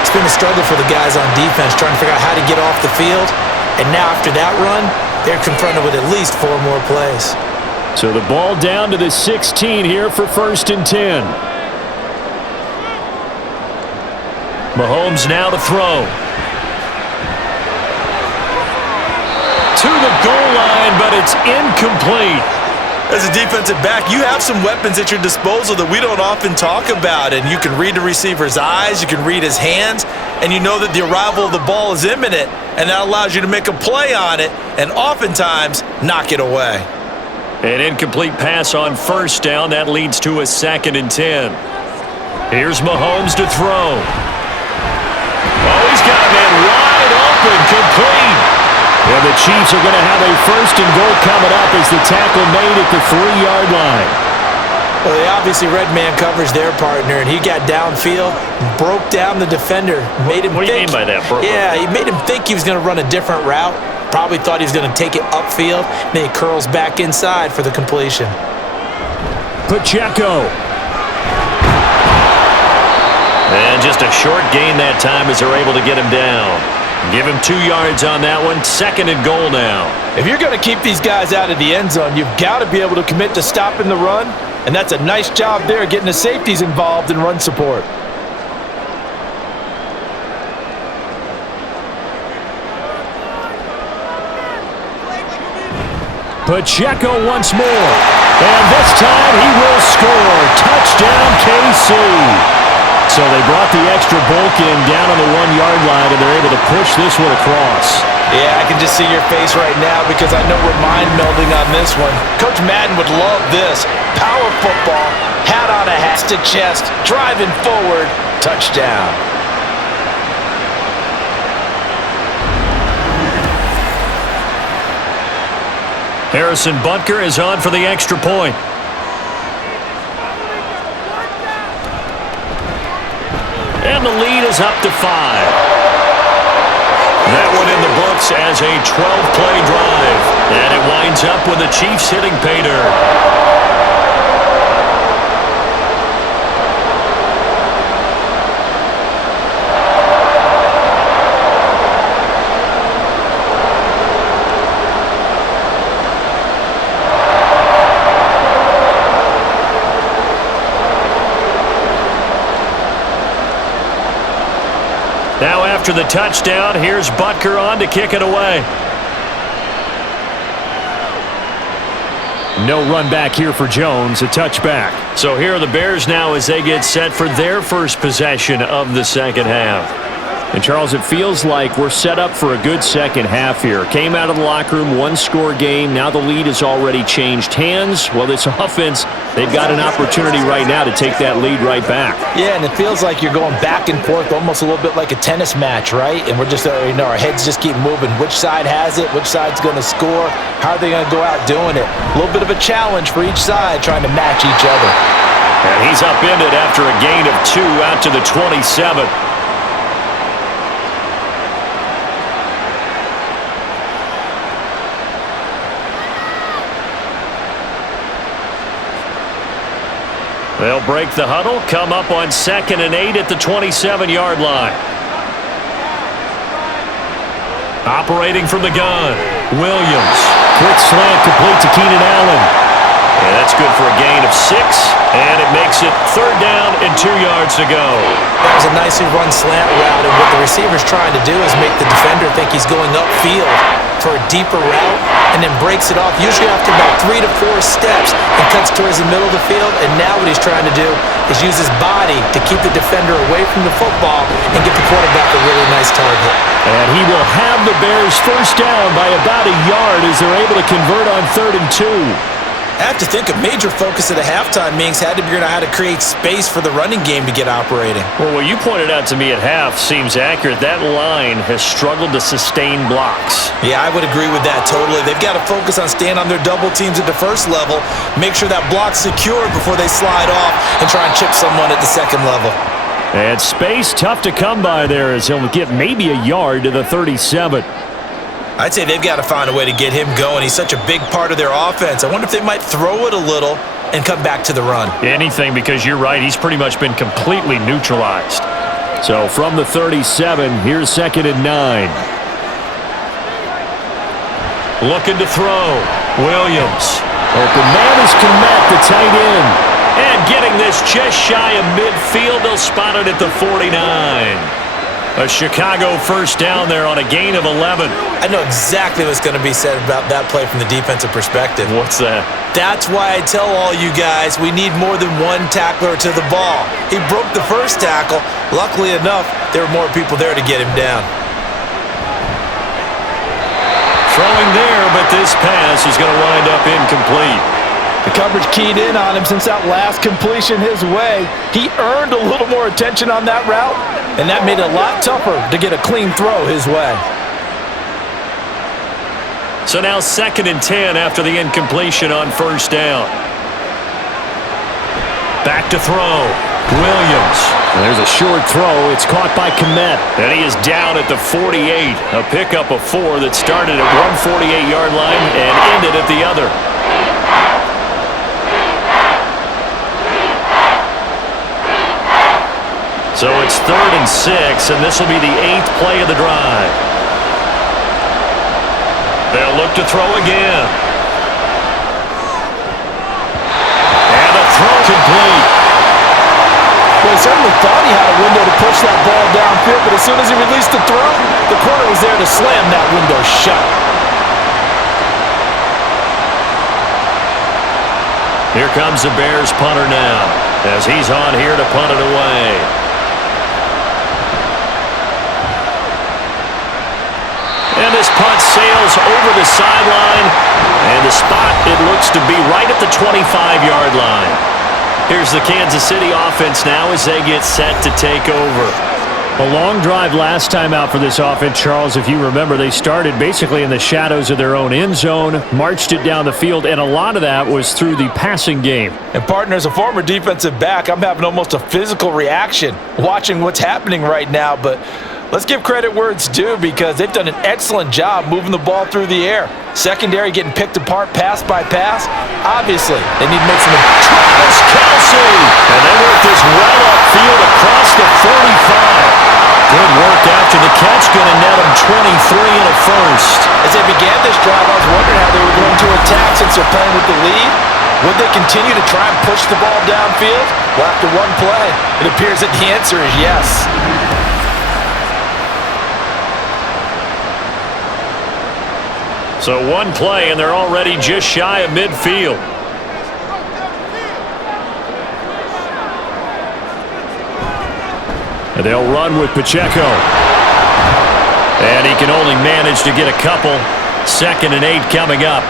It's been a struggle for the guys on defense trying to figure out how to get off the field. And now after that run, they're confronted with at least 4 more plays. So the ball down to the 16 here for 1st and 10. Mahomes now to throw. To the goal line, but it's incomplete. As a defensive back, you have some weapons at your disposal that we don't often talk about, and you can read the receiver's eyes, you can read his hands, and you know that the arrival of the ball is imminent, and that allows you to make a play on it and oftentimes knock it away. An incomplete pass on 1st down. That leads to a 2nd and 10. Here's Mahomes to throw. Oh, he's got a man wide open, complete. And the Chiefs are going to have a 1st and goal coming up as the tackle made at the 3-yard line. Well, they obviously read man coverage their partner, and he got downfield, broke down the defender, made him What do you mean by that, bro? Yeah, he made him think he was going to run a different route. Probably thought he was going to take it upfield. Then he curls back inside for the completion. Pacheco. And just a short gain that time as they're able to get him down. Give him 2 yards on that one. 2nd and goal now. If you're going to keep these guys out of the end zone, you've got to be able to commit to stopping the run, and that's a nice job there getting the safeties involved in run support. Pacheco once more. And this time he will score. Touchdown, KC. So they brought the extra bulk in down on the 1-yard line, and they're able to push this one across. Yeah, I can just see your face right now because I know we're mind melding on this one. Coach Madden would love this. Power football, hat on a hat to chest, driving forward, touchdown. Harrison Butker is on for the extra point. And the lead is up to 5. That one in the books as a 12-play drive. And it winds up with the Chiefs hitting pay dirt. Now after the touchdown, here's Butker on to kick it away. No run back here for Jones, a touchback. So here are the Bears now as they get set for their first possession of the second half. And, Charles, it feels like we're set up for a good second half here. Came out of the locker room, one-score game. Now the lead has already changed hands. Well, this offense, they've got an opportunity right now to take that lead right back. Yeah, and it feels like you're going back and forth almost a little bit like a tennis match, right? And we're just, our heads just keep moving. Which side has it? Which side's going to score? How are they going to go out doing it? A little bit of a challenge for each side trying to match each other. And he's upended after a gain of 2 out to the 27. They'll break the huddle, come up on 2nd and 8 at the 27-yard line. Operating from the gun, Williams. Quick slant complete to Keenan Allen. And that's good for a gain of 6, and it makes it 3rd down and 2 yards to go. That was a nicely run slant route, and what the receiver's trying to do is make the defender think he's going upfield for a deeper route, and then breaks it off, usually after about 3 to 4 steps, and cuts towards the middle of the field. And now what he's trying to do is use his body to keep the defender away from the football and get the quarterback a really nice target. And he will have the Bears first down by about a yard as they're able to convert on 3rd and 2. I have to think a major focus of the halftime meetings had to be how to create space for the running game to get operating. Well, what you pointed out to me at half seems accurate. That line has struggled to sustain blocks. Yeah, I would agree with that totally. They've got to focus on staying on their double teams at the first level, make sure that block's secured before they slide off and try and chip someone at the second level. And space tough to come by there as he'll get maybe a yard to the 37. I'd say they've got to find a way to get him going. He's such a big part of their offense. I wonder if they might throw it a little and come back to the run. Anything, because you're right. He's pretty much been completely neutralized. So from the 37, here's 2nd and 9. Looking to throw. Williams. Open man is Kmet, the tight end. And getting this just shy of midfield. They'll spot it at the 49. A Chicago first down there on a gain of 11. I know exactly what's going to be said about that play from the defensive perspective. What's that? That's why I tell all you guys we need more than one tackler to the ball. He broke the first tackle. Luckily enough, there were more people there to get him down. Throwing there, but this pass is going to wind up incomplete. The coverage keyed in on him since that last completion his way. He earned a little more attention on that route, and that made it a lot tougher to get a clean throw his way. So now 2nd and 10 after the incompletion on first down. Back to throw. Williams. There's a short throw. It's caught by Kmet. And he is down at the 48. A pickup of 4 that started at one 48-yard line and ended at the other. So it's 3rd and 6, and this will be the 8th play of the drive. They'll look to throw again. And a throw complete. Well, he certainly thought he had a window to push that ball downfield, but as soon as he released the throw, the corner was there to slam that window shut. Here comes the Bears punter now, as he's on here to punt it away. And this punt sails over the sideline, and the spot, it looks to be right at the 25-yard line. Here's the Kansas City offense now as they get set to take over. A long drive last time out for this offense, Charles. If you remember, they started basically in the shadows of their own end zone, marched it down the field, and a lot of that was through the passing game. And partner, as a former defensive back, I'm having almost a physical reaction watching what's happening right now, but let's give credit where it's due because they've done an excellent job moving the ball through the air. Secondary getting picked apart pass by pass. Obviously, they need to make some... Travis Kelce! And they work this well upfield across the 45. Good work after the catch, going to net them 23 and a first. As they began this drive, I was wondering how they were going to attack since they're playing with the lead. Would they continue to try and push the ball downfield? Well, after one play, it appears that the answer is yes. So one play, and they're already just shy of midfield. And they'll run with Pacheco. And he can only manage to get a couple. 2nd and 8 coming up.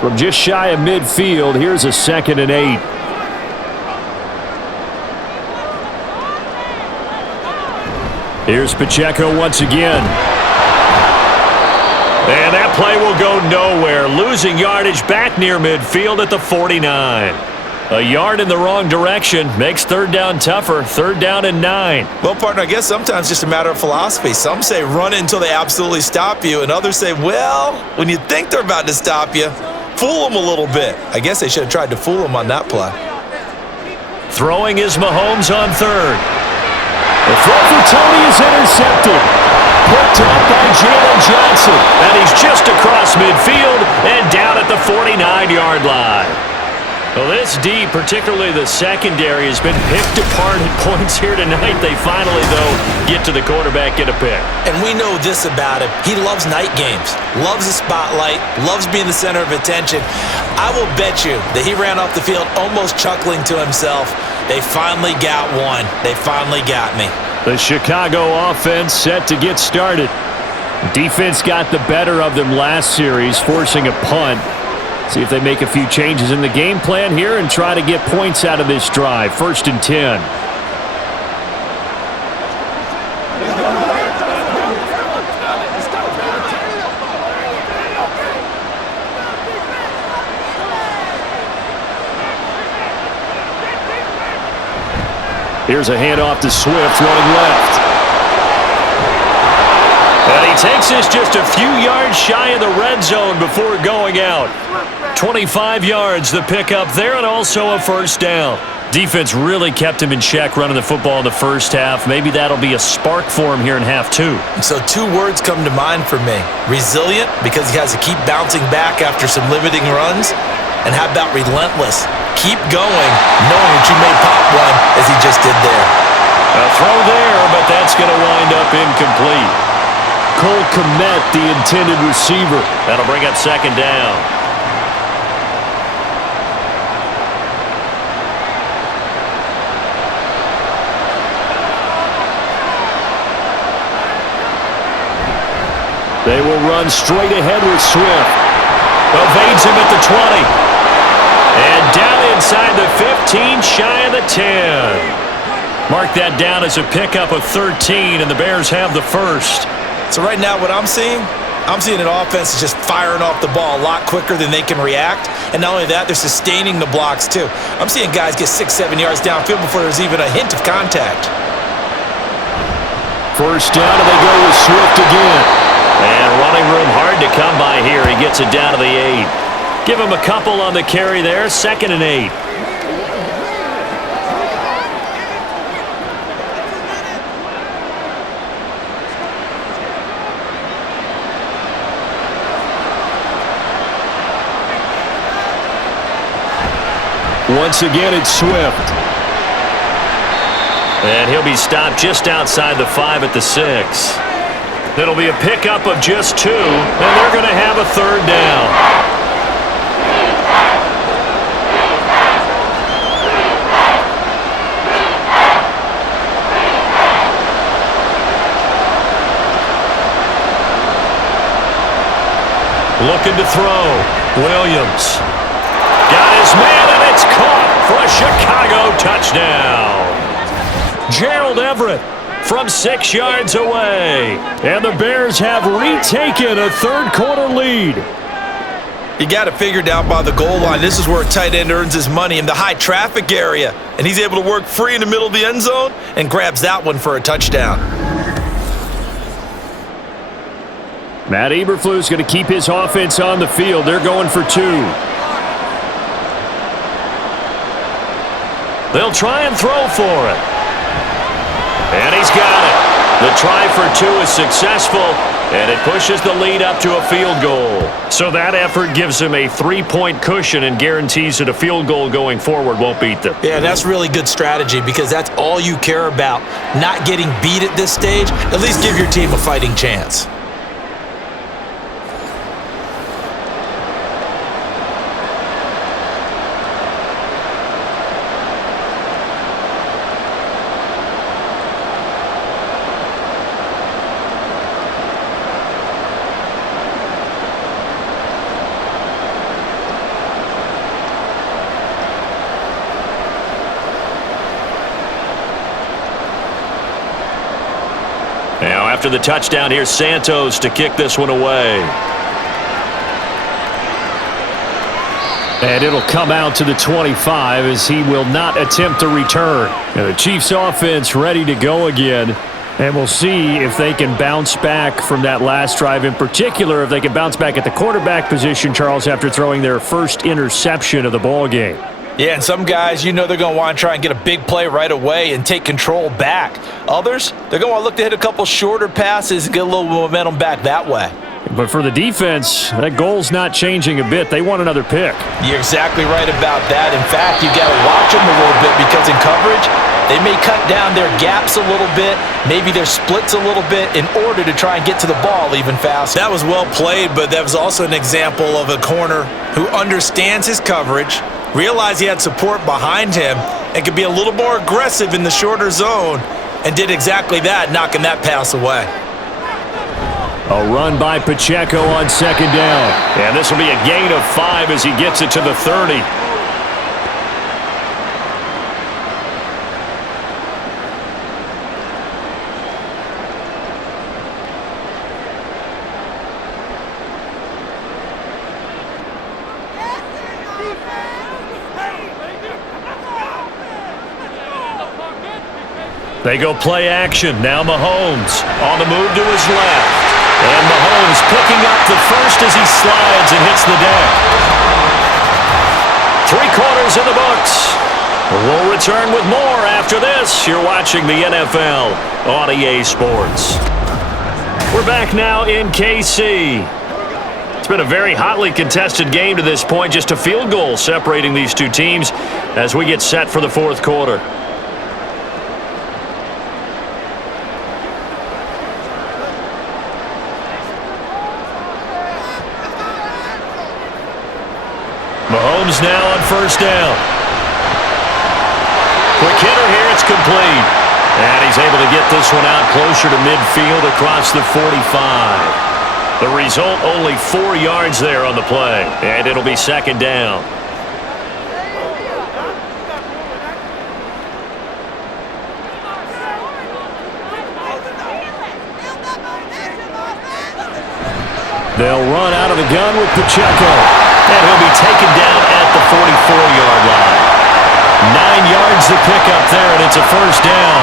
From just shy of midfield, here's a 2nd and 8. Here's Pacheco once again. And that play will go nowhere. Losing yardage back near midfield at the 49. A yard in the wrong direction makes 3rd down tougher. 3rd down and 9. Well, partner, I guess sometimes just a matter of philosophy. Some say run it until they absolutely stop you, and others say, well, when you think they're about to stop you, fool them a little bit. I guess they should have tried to fool them on that play. Throwing is Mahomes on 3rd. The throw for Tony is intercepted. Picked up by Jalen Johnson. And he's just across midfield and down at the 49-yard line. Well, this D, particularly the secondary, has been picked apart at points here tonight. They finally, though, get to the quarterback, get a pick. And we know this about him. He loves night games, loves the spotlight, loves being the center of attention. I will bet you that he ran off the field almost chuckling to himself. They finally got one. They finally got me. The Chicago offense set to get started. Defense got the better of them last series, forcing a punt. See if they make a few changes in the game plan here and try to get points out of this drive. 1st and 10. Here's a handoff to Swift running left. And he takes this just a few yards shy of the red zone before going out. 25 yards the pickup there, and also a 1st down. Defense really kept him in check running the football in the first half. Maybe that'll be a spark for him here in half 2. So 2 words come to mind for me. Resilient, because he has to keep bouncing back after some limiting runs. And how about relentless? Keep going, knowing that you may pop one, as he just did there. A throw there, but that's going to wind up incomplete. Cole Kmet, the intended receiver. That'll bring up 2nd down. They will run straight ahead with Swift. Evades him at the 20. And down inside the 15, shy of the 10. Mark that down as a pickup of 13, and the Bears have the 1st. So right now what I'm seeing an offense that's just firing off the ball a lot quicker than they can react. And not only that, they're sustaining the blocks too. I'm seeing guys get 6-7 yards downfield before there's even a hint of contact. 1st down, and they go with Swift again. And running room hard to come by here. He gets it down to the 8. Give him a couple on the carry there. 2nd and 8. Once again, it's Swift. And he'll be stopped just outside the 5 at the 6. It'll be a pickup of just 2, and they're going to have a 3rd down. Looking to throw. Williams. Got his man, and it's caught for a Chicago touchdown. Gerald Everett from 6 yards away. And the Bears have retaken a 3rd quarter lead. You got it figured out by the goal line. This is where a tight end earns his money, in the high traffic area. And he's able to work free in the middle of the end zone and grabs that one for a touchdown. Matt Eberflus going to keep his offense on the field. They're going for 2. They'll try and throw for it. And he's got it. The try for 2 is successful, and it pushes the lead up to a field goal. So that effort gives him a 3-point cushion and guarantees that a field goal going forward won't beat them. Yeah, that's really good strategy, because that's all you care about. Not getting beat at this stage. At least give your team a fighting chance. after the touchdown. Here's Santos to kick this one away. And it'll come out to the 25 as he will not attempt to return. And the Chiefs offense ready to go again. And we'll see if they can bounce back from that last drive. In particular, if they can bounce back at the quarterback position, Charles, after throwing their first interception of the ball game. Yeah, and some guys, they're going to want to try and get a big play right away and take control back. Others, they're going to want to look to hit a couple shorter passes and get a little momentum back that way. But for the defense, that goal's not changing a bit. They want another pick. You're exactly right about that. In fact, you got to watch them a little bit because in coverage, they may cut down their gaps a little bit, maybe their splits a little bit in order to try and get to the ball even faster. That was well played, but that was also an example of a corner who understands his coverage, realized he had support behind him, and could be a little more aggressive in the shorter zone, and did exactly that, knocking that pass away. A run by Pacheco on second down. And this will be a gain of 5 as he gets it to the 30. They go play action. Now Mahomes on the move to his left. And Mahomes picking up the first as he slides and hits the deck. 3 quarters in the books. We'll return with more after this. You're watching the NFL on EA Sports. We're back now in KC. It's been a very hotly contested game to this point. Just a field goal separating these two teams as we get set for the fourth quarter. Mahomes now on first down. Quick hitter here, it's complete. And he's able to get this one out closer to midfield across the 45. The result, only 4 yards there on the play. And it'll be second down. They'll run out of the gun with Pacheco. And he'll be taken down at the 44-yard line. 9 yards to pick up there, and it's a first down.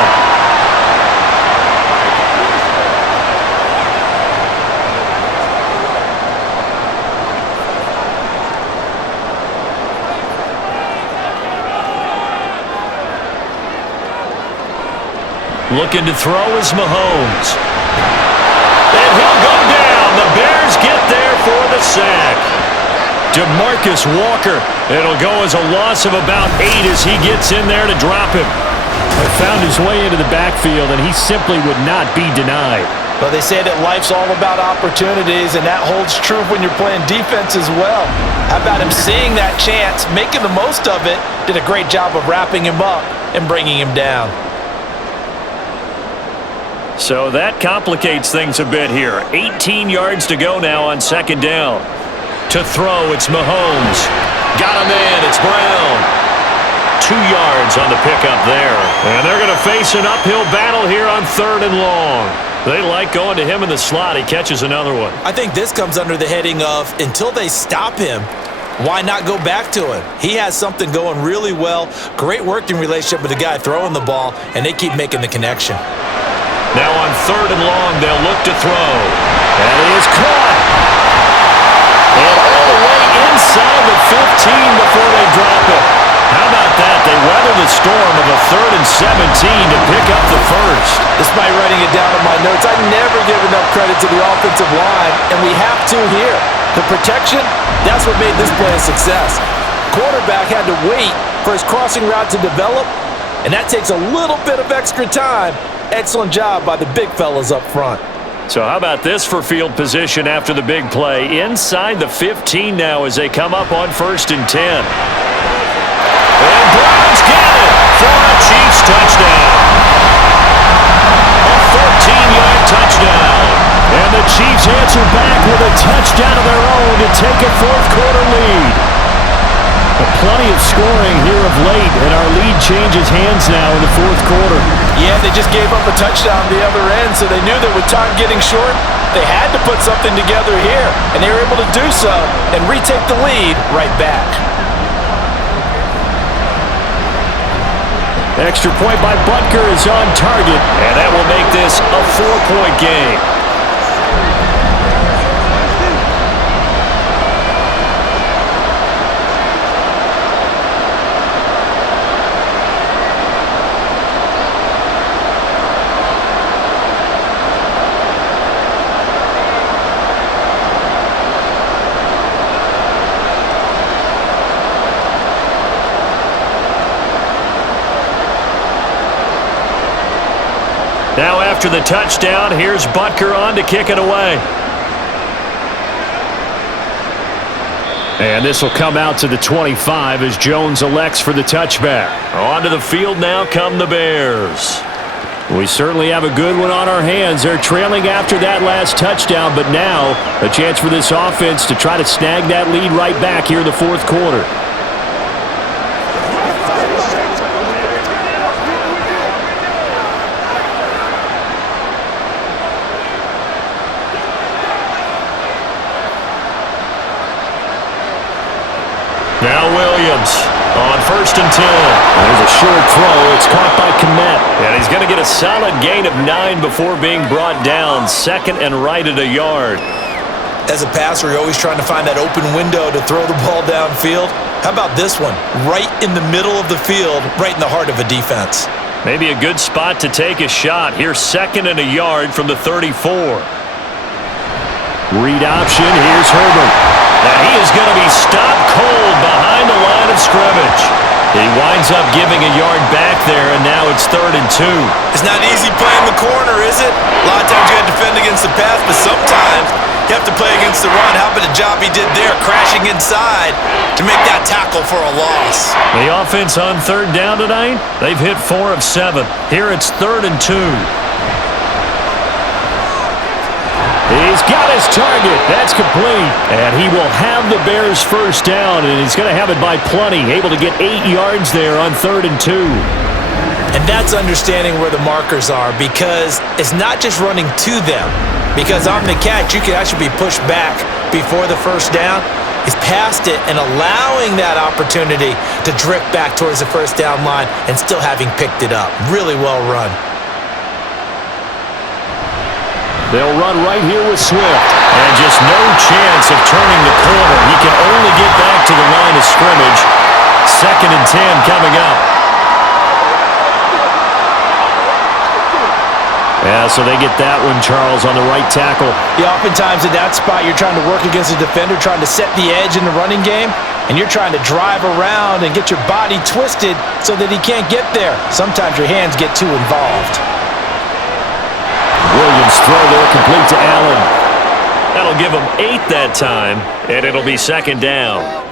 Looking to throw is Mahomes. And he'll go down. The Bears get there for the sack. DeMarcus Walker. It'll go as a loss of about 8 as he gets in there to drop him. Found his way into the backfield, and he simply would not be denied. But they say that life's all about opportunities, and that holds true when you're playing defense as well. How about him seeing that chance, making the most of it, did a great job of wrapping him up and bringing him down. So that complicates things a bit here. 18 yards to go now on second down. To throw, it's Mahomes. Got him in, it's Brown. 2 yards on the pickup there. And they're going to face an uphill battle here on third and long. They like going to him in the slot. He catches another one. I think this comes under the heading of, until they stop him, why not go back to him? He has something going really well. Great working relationship with the guy throwing the ball, and they keep making the connection. Now on third and long, they'll look to throw. And he is caught. And all the way inside the 15 before they drop it. How about that? They weather the storm of a 3rd and 17 to pick up the first. Despite writing it down in my notes, I never give enough credit to the offensive line, and we have to here. The protection, that's what made this play a success. Quarterback had to wait for his crossing route to develop, and that takes a little bit of extra time. Excellent job by the big fellas up front. So how about this for field position after the big play? Inside the 15 now as they come up on 1st and 10. And Browns get it for a Chiefs touchdown. A 14-yard touchdown. And the Chiefs answer back with a touchdown of their own to take a fourth quarter lead. A plenty of scoring here of late, and our lead changes hands now in the fourth quarter. Yeah, they just gave up a touchdown the other end, so they knew that with time getting short, they had to put something together here, and they were able to do so and retake the lead right back. Extra point by Butker is on target, and that will make this a 4-point game. Now after the touchdown, here's Butker on to kick it away. And this will come out to the 25 as Jones elects for the touchback. Onto the field now come the Bears. We certainly have a good one on our hands. They're trailing after that last touchdown, but now a chance for this offense to try to snag that lead right back here in the fourth quarter. Now Williams on 1st and 10. There's a short throw. It's caught by Kmet. And he's going to get a solid gain of 9 before being brought down. 2nd and right at a yard. As a passer, you're always trying to find that open window to throw the ball downfield. How about this one? Right in the middle of the field, right in the heart of a defense. Maybe a good spot to take a shot. Here's 2nd and a yard from the 34. Read option. Here's Herbert. And he is going to be stopped cold behind the line of scrimmage. He winds up giving a yard back there, and now it's 3rd and 2. It's not easy playing the corner, is it? A lot of times you got to defend against the pass, but sometimes you have to play against the run. How about the job he did there, crashing inside to make that tackle for a loss? The offense on 3rd down tonight, they've hit 4 of 7. Here it's 3rd and 2. He's got his target. That's complete. And he will have the Bears first down, and he's going to have it by plenty. Able to get 8 yards there on 3rd and 2. And that's understanding where the markers are, because it's not just running to them. Because on the catch, you can actually be pushed back before the first down. He's past it and allowing that opportunity to drift back towards the first down line and still having picked it up. Really well run. They'll run right here with Swift. And just no chance of turning the corner. He can only get back to the line of scrimmage. 2nd and 10 coming up. Yeah, so they get that one, Charles, on the right tackle. Yeah, oftentimes in that spot, you're trying to work against a defender, trying to set the edge in the running game, and you're trying to drive around and get your body twisted so that he can't get there. Sometimes your hands get too involved. Williams throw there, complete to Allen. That'll give him 8 that time, and it'll be 2nd down.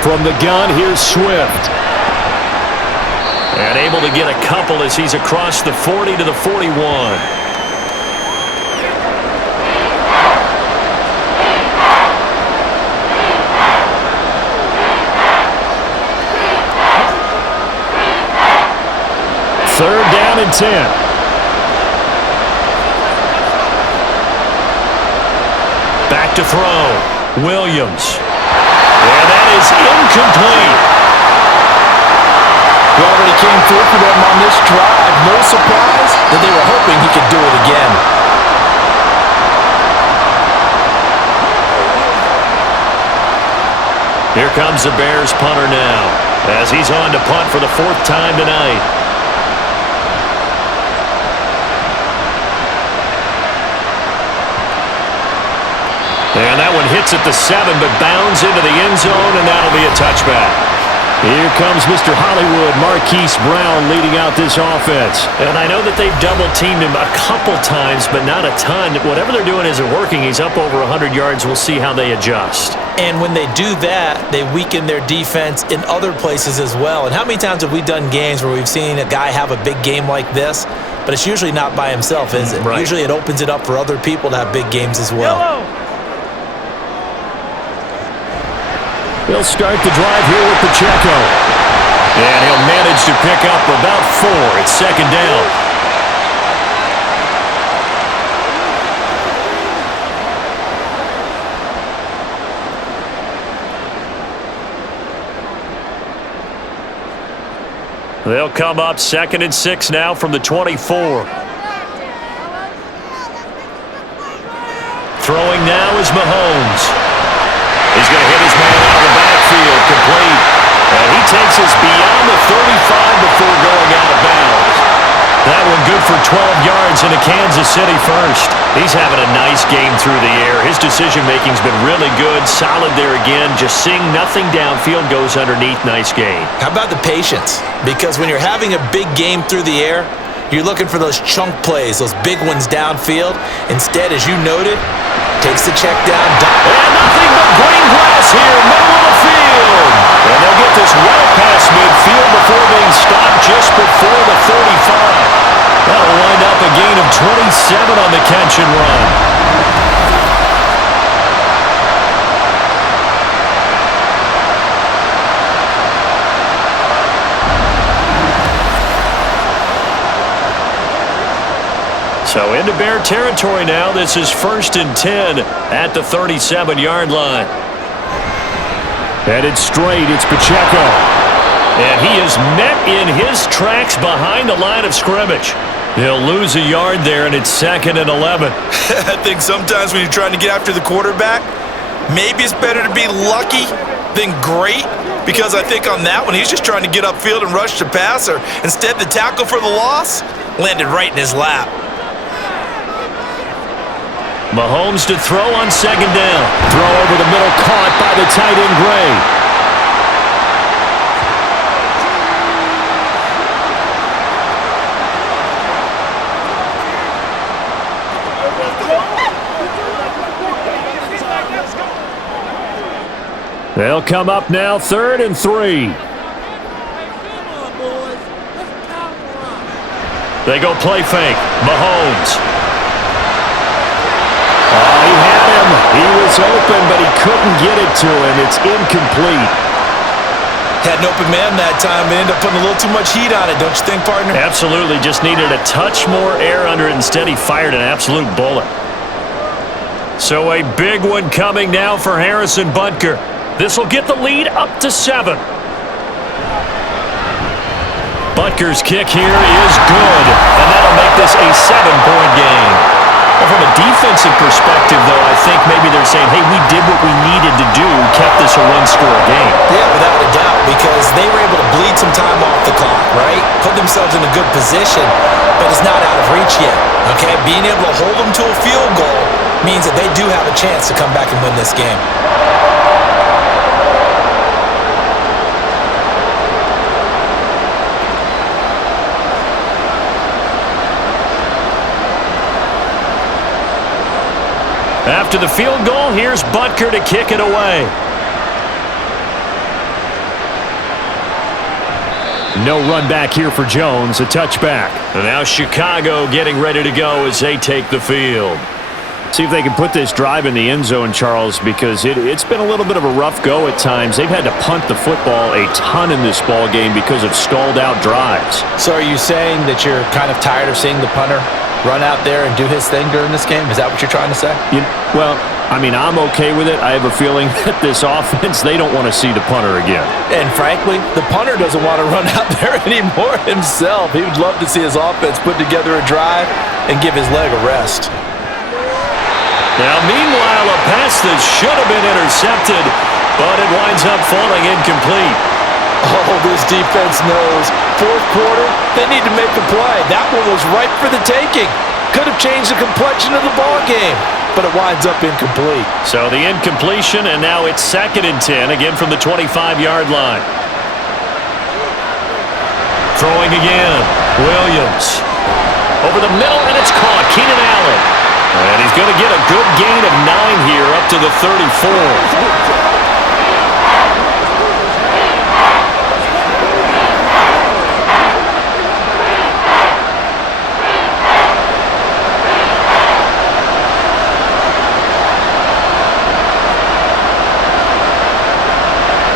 From the gun, here's Swift. And able to get a couple as he's across the 40 to the 41. Third down and 10. Back to throw. Williams. And that is incomplete. He already came through for them on this drive. No surprise that they were hoping he could do it again. Here comes the Bears punter now, as he's on to punt for the 4th time tonight. And that one hits at the 7, but bounds into the end zone, and that'll be a touchback. Here comes Mr. Hollywood, Marquise Brown, leading out this offense. And I know that they've double-teamed him a couple times, but not a ton. Whatever they're doing isn't working. He's up over 100 yards. We'll see how they adjust. And when they do that, they weaken their defense in other places as well. And how many times have we done games where we've seen a guy have a big game like this, but it's usually not by himself, is it? Right. Usually it opens it up for other people to have big games as well. He'll start the drive here with Pacheco. And he'll manage to pick up about 4. It's second down. They'll come up 2nd and 6 now from the 24. Throwing now is Mahomes. He's going to hit his man out of the backfield, complete. And he takes us beyond the 35 before going out of bounds. That one good for 12 yards into Kansas City first. He's having a nice game through the air. His decision-making's been really good, solid there again. Just seeing nothing downfield, goes underneath. Nice game. How about the patience? Because when you're having a big game through the air, you're looking for those chunk plays, those big ones downfield. Instead, as you noted, takes the check down. And nothing but green grass here, middle of the field. And they'll get this well past midfield before being stopped just before the 35. That'll wind up a gain of 27 on the catch and run. So into Bear territory now. This is 1st and 10 at the 37-yard line. Headed straight, it's Pacheco. And he is met in his tracks behind the line of scrimmage. He'll lose a yard there, and it's 2nd and 11. I think sometimes when you're trying to get after the quarterback, maybe it's better to be lucky than great, because I think on that one, he's just trying to get upfield and rush the passer. Instead, the tackle for the loss landed right in his lap. Mahomes to throw on 2nd down. Throw over the middle, caught by the tight end Gray. They'll come up now 3rd and 3. They go play fake. Mahomes. He had him. He was open, but he couldn't get it to him. It's incomplete. Had an open man that time, but ended up putting a little too much heat on it, don't you think, partner? Absolutely. Just needed a touch more air under it. Instead, he fired an absolute bullet. So a big one coming now for Harrison Butker. This will get the lead up to 7. Butker's kick here is good, and that'll make this a 7-point game. Well, from a defensive perspective, though, I think maybe they're saying, hey, we did what we needed to do, kept this a one-score game. Yeah, without a doubt, because they were able to bleed some time off the clock, right? Put themselves in a good position, but it's not out of reach yet, okay? Being able to hold them to a field goal means that they do have a chance to come back and win this game. After the field goal, here's Butker to kick it away. No run back here for Jones, a touchback. And now Chicago getting ready to go as they take the field. See if they can put this drive in the end zone, Charles, because it's been a little bit of a rough go at times. They've had to punt the football a ton in this ball game because of stalled out drives. So are you saying that you're kind of tired of seeing the punter run out there and do his thing during this game? Is that what you're trying to say? Well, I mean, I'm okay with it. I have a feeling that this offense, they don't want to see the punter again. And frankly, the punter doesn't want to run out there anymore himself. He would love to see his offense put together a drive and give his leg a rest. Now, meanwhile, a pass that should have been intercepted, but it winds up falling incomplete. Oh, this defense knows. Fourth quarter, they need to make a play. That one was ripe for the taking. Could have changed the complexion of the ball game, but it winds up incomplete. So the incompletion, and now it's 2nd and 10, again from the 25-yard line. throwing again. Williams. Over the middle, and it's caught. Keenan Allen. And he's going to get a good gain of 9 here up to the 34.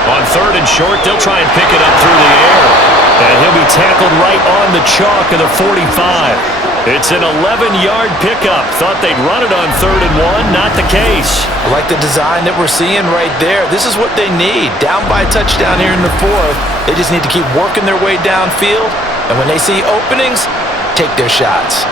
On 3rd and short, they'll try and pick it up through the air. And he'll be tackled right on the chalk of the 45. It's an 11-yard pickup. Thought they'd run it on 3rd and 1. Not the case. I like the design that we're seeing right there. This is what they need. Down by a touchdown here in the 4th. They just need to keep working their way downfield. And when they see openings, take their shots.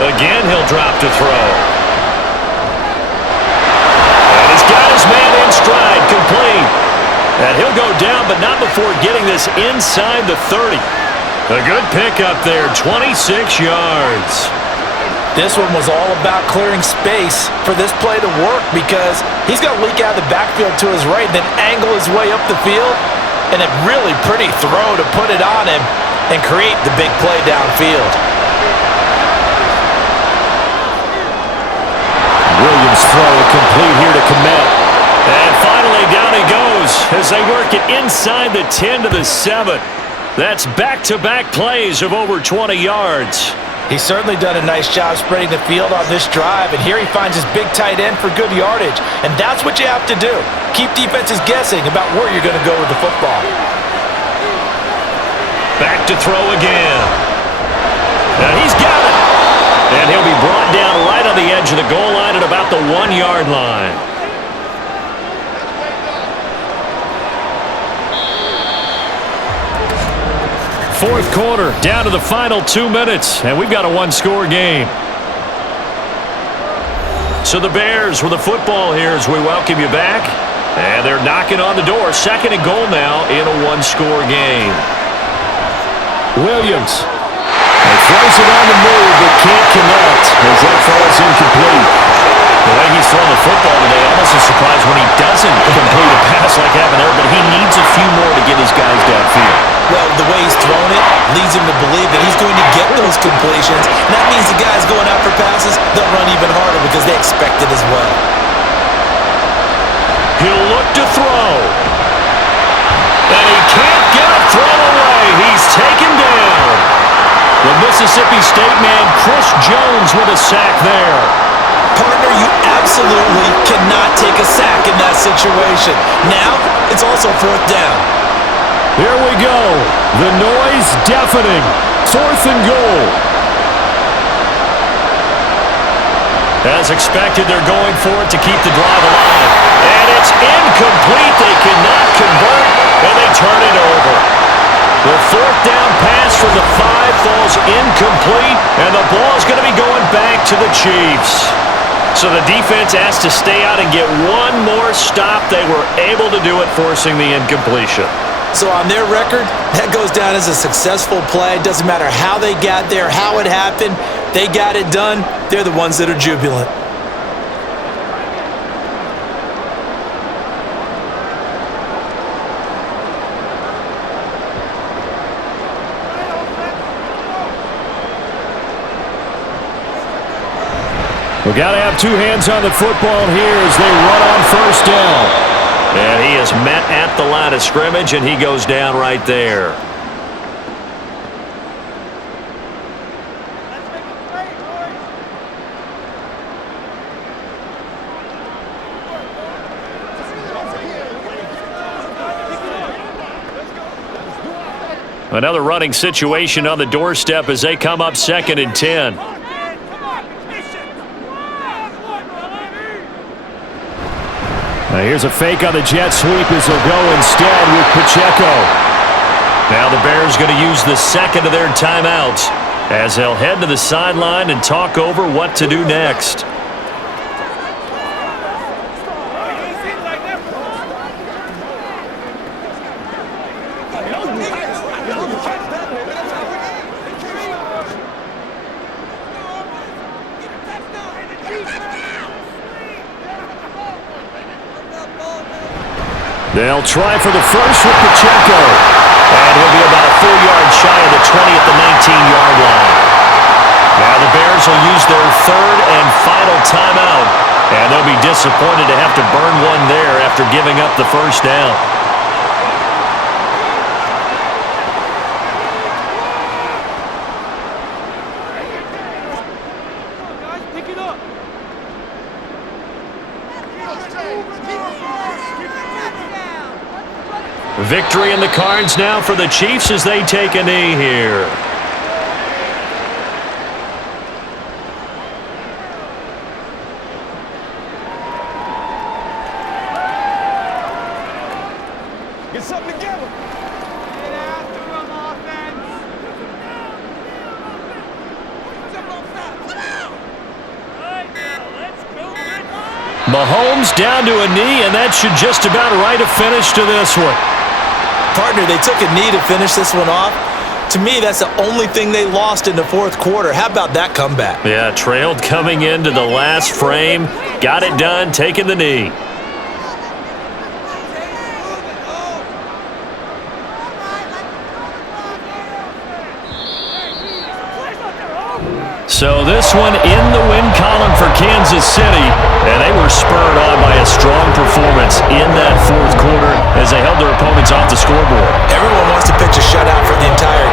Again, he'll drop to throw. And he's got his man in stride, complete. And he'll go down, but not before getting this inside the 30. A good pickup there, 26 yards. This one was all about clearing space for this play to work because he's going to leak out of the backfield to his right, then angle his way up the field, and a really pretty throw to put it on him and create the big play downfield. Williams throw complete here to Komet. And finally down he goes as they work it inside the 10 to the 7. That's back-to-back plays of over 20 yards. He's certainly done a nice job spreading the field on this drive, and here he finds his big tight end for good yardage. And that's what you have to do. Keep defenses guessing about where you're going to go with the football. Back to throw again. And he's got it. And he'll be brought down right on the edge of the goal line at about the 1-yard line. Fourth quarter, down to the final 2 minutes, and we've got a one-score game. So the Bears with the football here as we welcome you back. And they're knocking on the door. 2nd and goal now in a one-score game. Williams. He throws it on the move, but can't connect as that falls incomplete. The way he's throwing the football today, almost a surprise when he doesn't complete a pass like happened there, but he needs a few more to get his guys downfield. Well, the way he's thrown it leads him to believe that he's going to get those completions. And that means the guys going out for passes, they'll run even harder because they expect it as well. He'll look to throw. And he can't get a throw away. He's taken down. The Mississippi State man, Chris Jones, with a sack there. Partner, you absolutely cannot take a sack in that situation. Now, it's also 4th down. Here we go. The noise deafening. 4th and goal. As expected, they're going for it to keep the drive alive. And it's incomplete. They cannot convert, and they turn it over. The 4th down pass from the 5 falls incomplete, and the ball is going to be going back to the Chiefs. So the defense has to stay out and get one more stop. They were able to do it, forcing the incompletion. So on their record, that goes down as a successful play. It doesn't matter how they got there, how it happened. They got it done. They're the ones that are jubilant. We've got to have 2 hands on the football here as they run on 1st down. And he is met at the line of scrimmage, and he goes down right there. Another running situation on the doorstep as they come up 2nd and 10. Now here's a fake on the jet sweep as he'll go instead with Pacheco. Now the Bears going to use the 2nd of their timeouts as they'll head to the sideline and talk over what to do next. They'll try for the first with Pacheco. And he'll be about a full yard shy of the 20 at the 19-yard line. Now the Bears will use their third and final timeout. And they'll be disappointed to have to burn one there after giving up the first down. Victory in the cards now for the Chiefs as they take a knee here. Get something together. Get after him, offense. Mahomes down to a knee, and that should just about write a finish to this one. Partner, they took a knee to finish this one off. To me, that's the only thing they lost in the fourth quarter. How about that comeback? Yeah, trailed coming into the last frame. Got it done, taking the knee. So this one in the win column for Kansas City, and they were spurred on by a strong performance in that fourth quarter as they held their opponents off the scoreboard. Everyone wants to pitch a shutout for the entire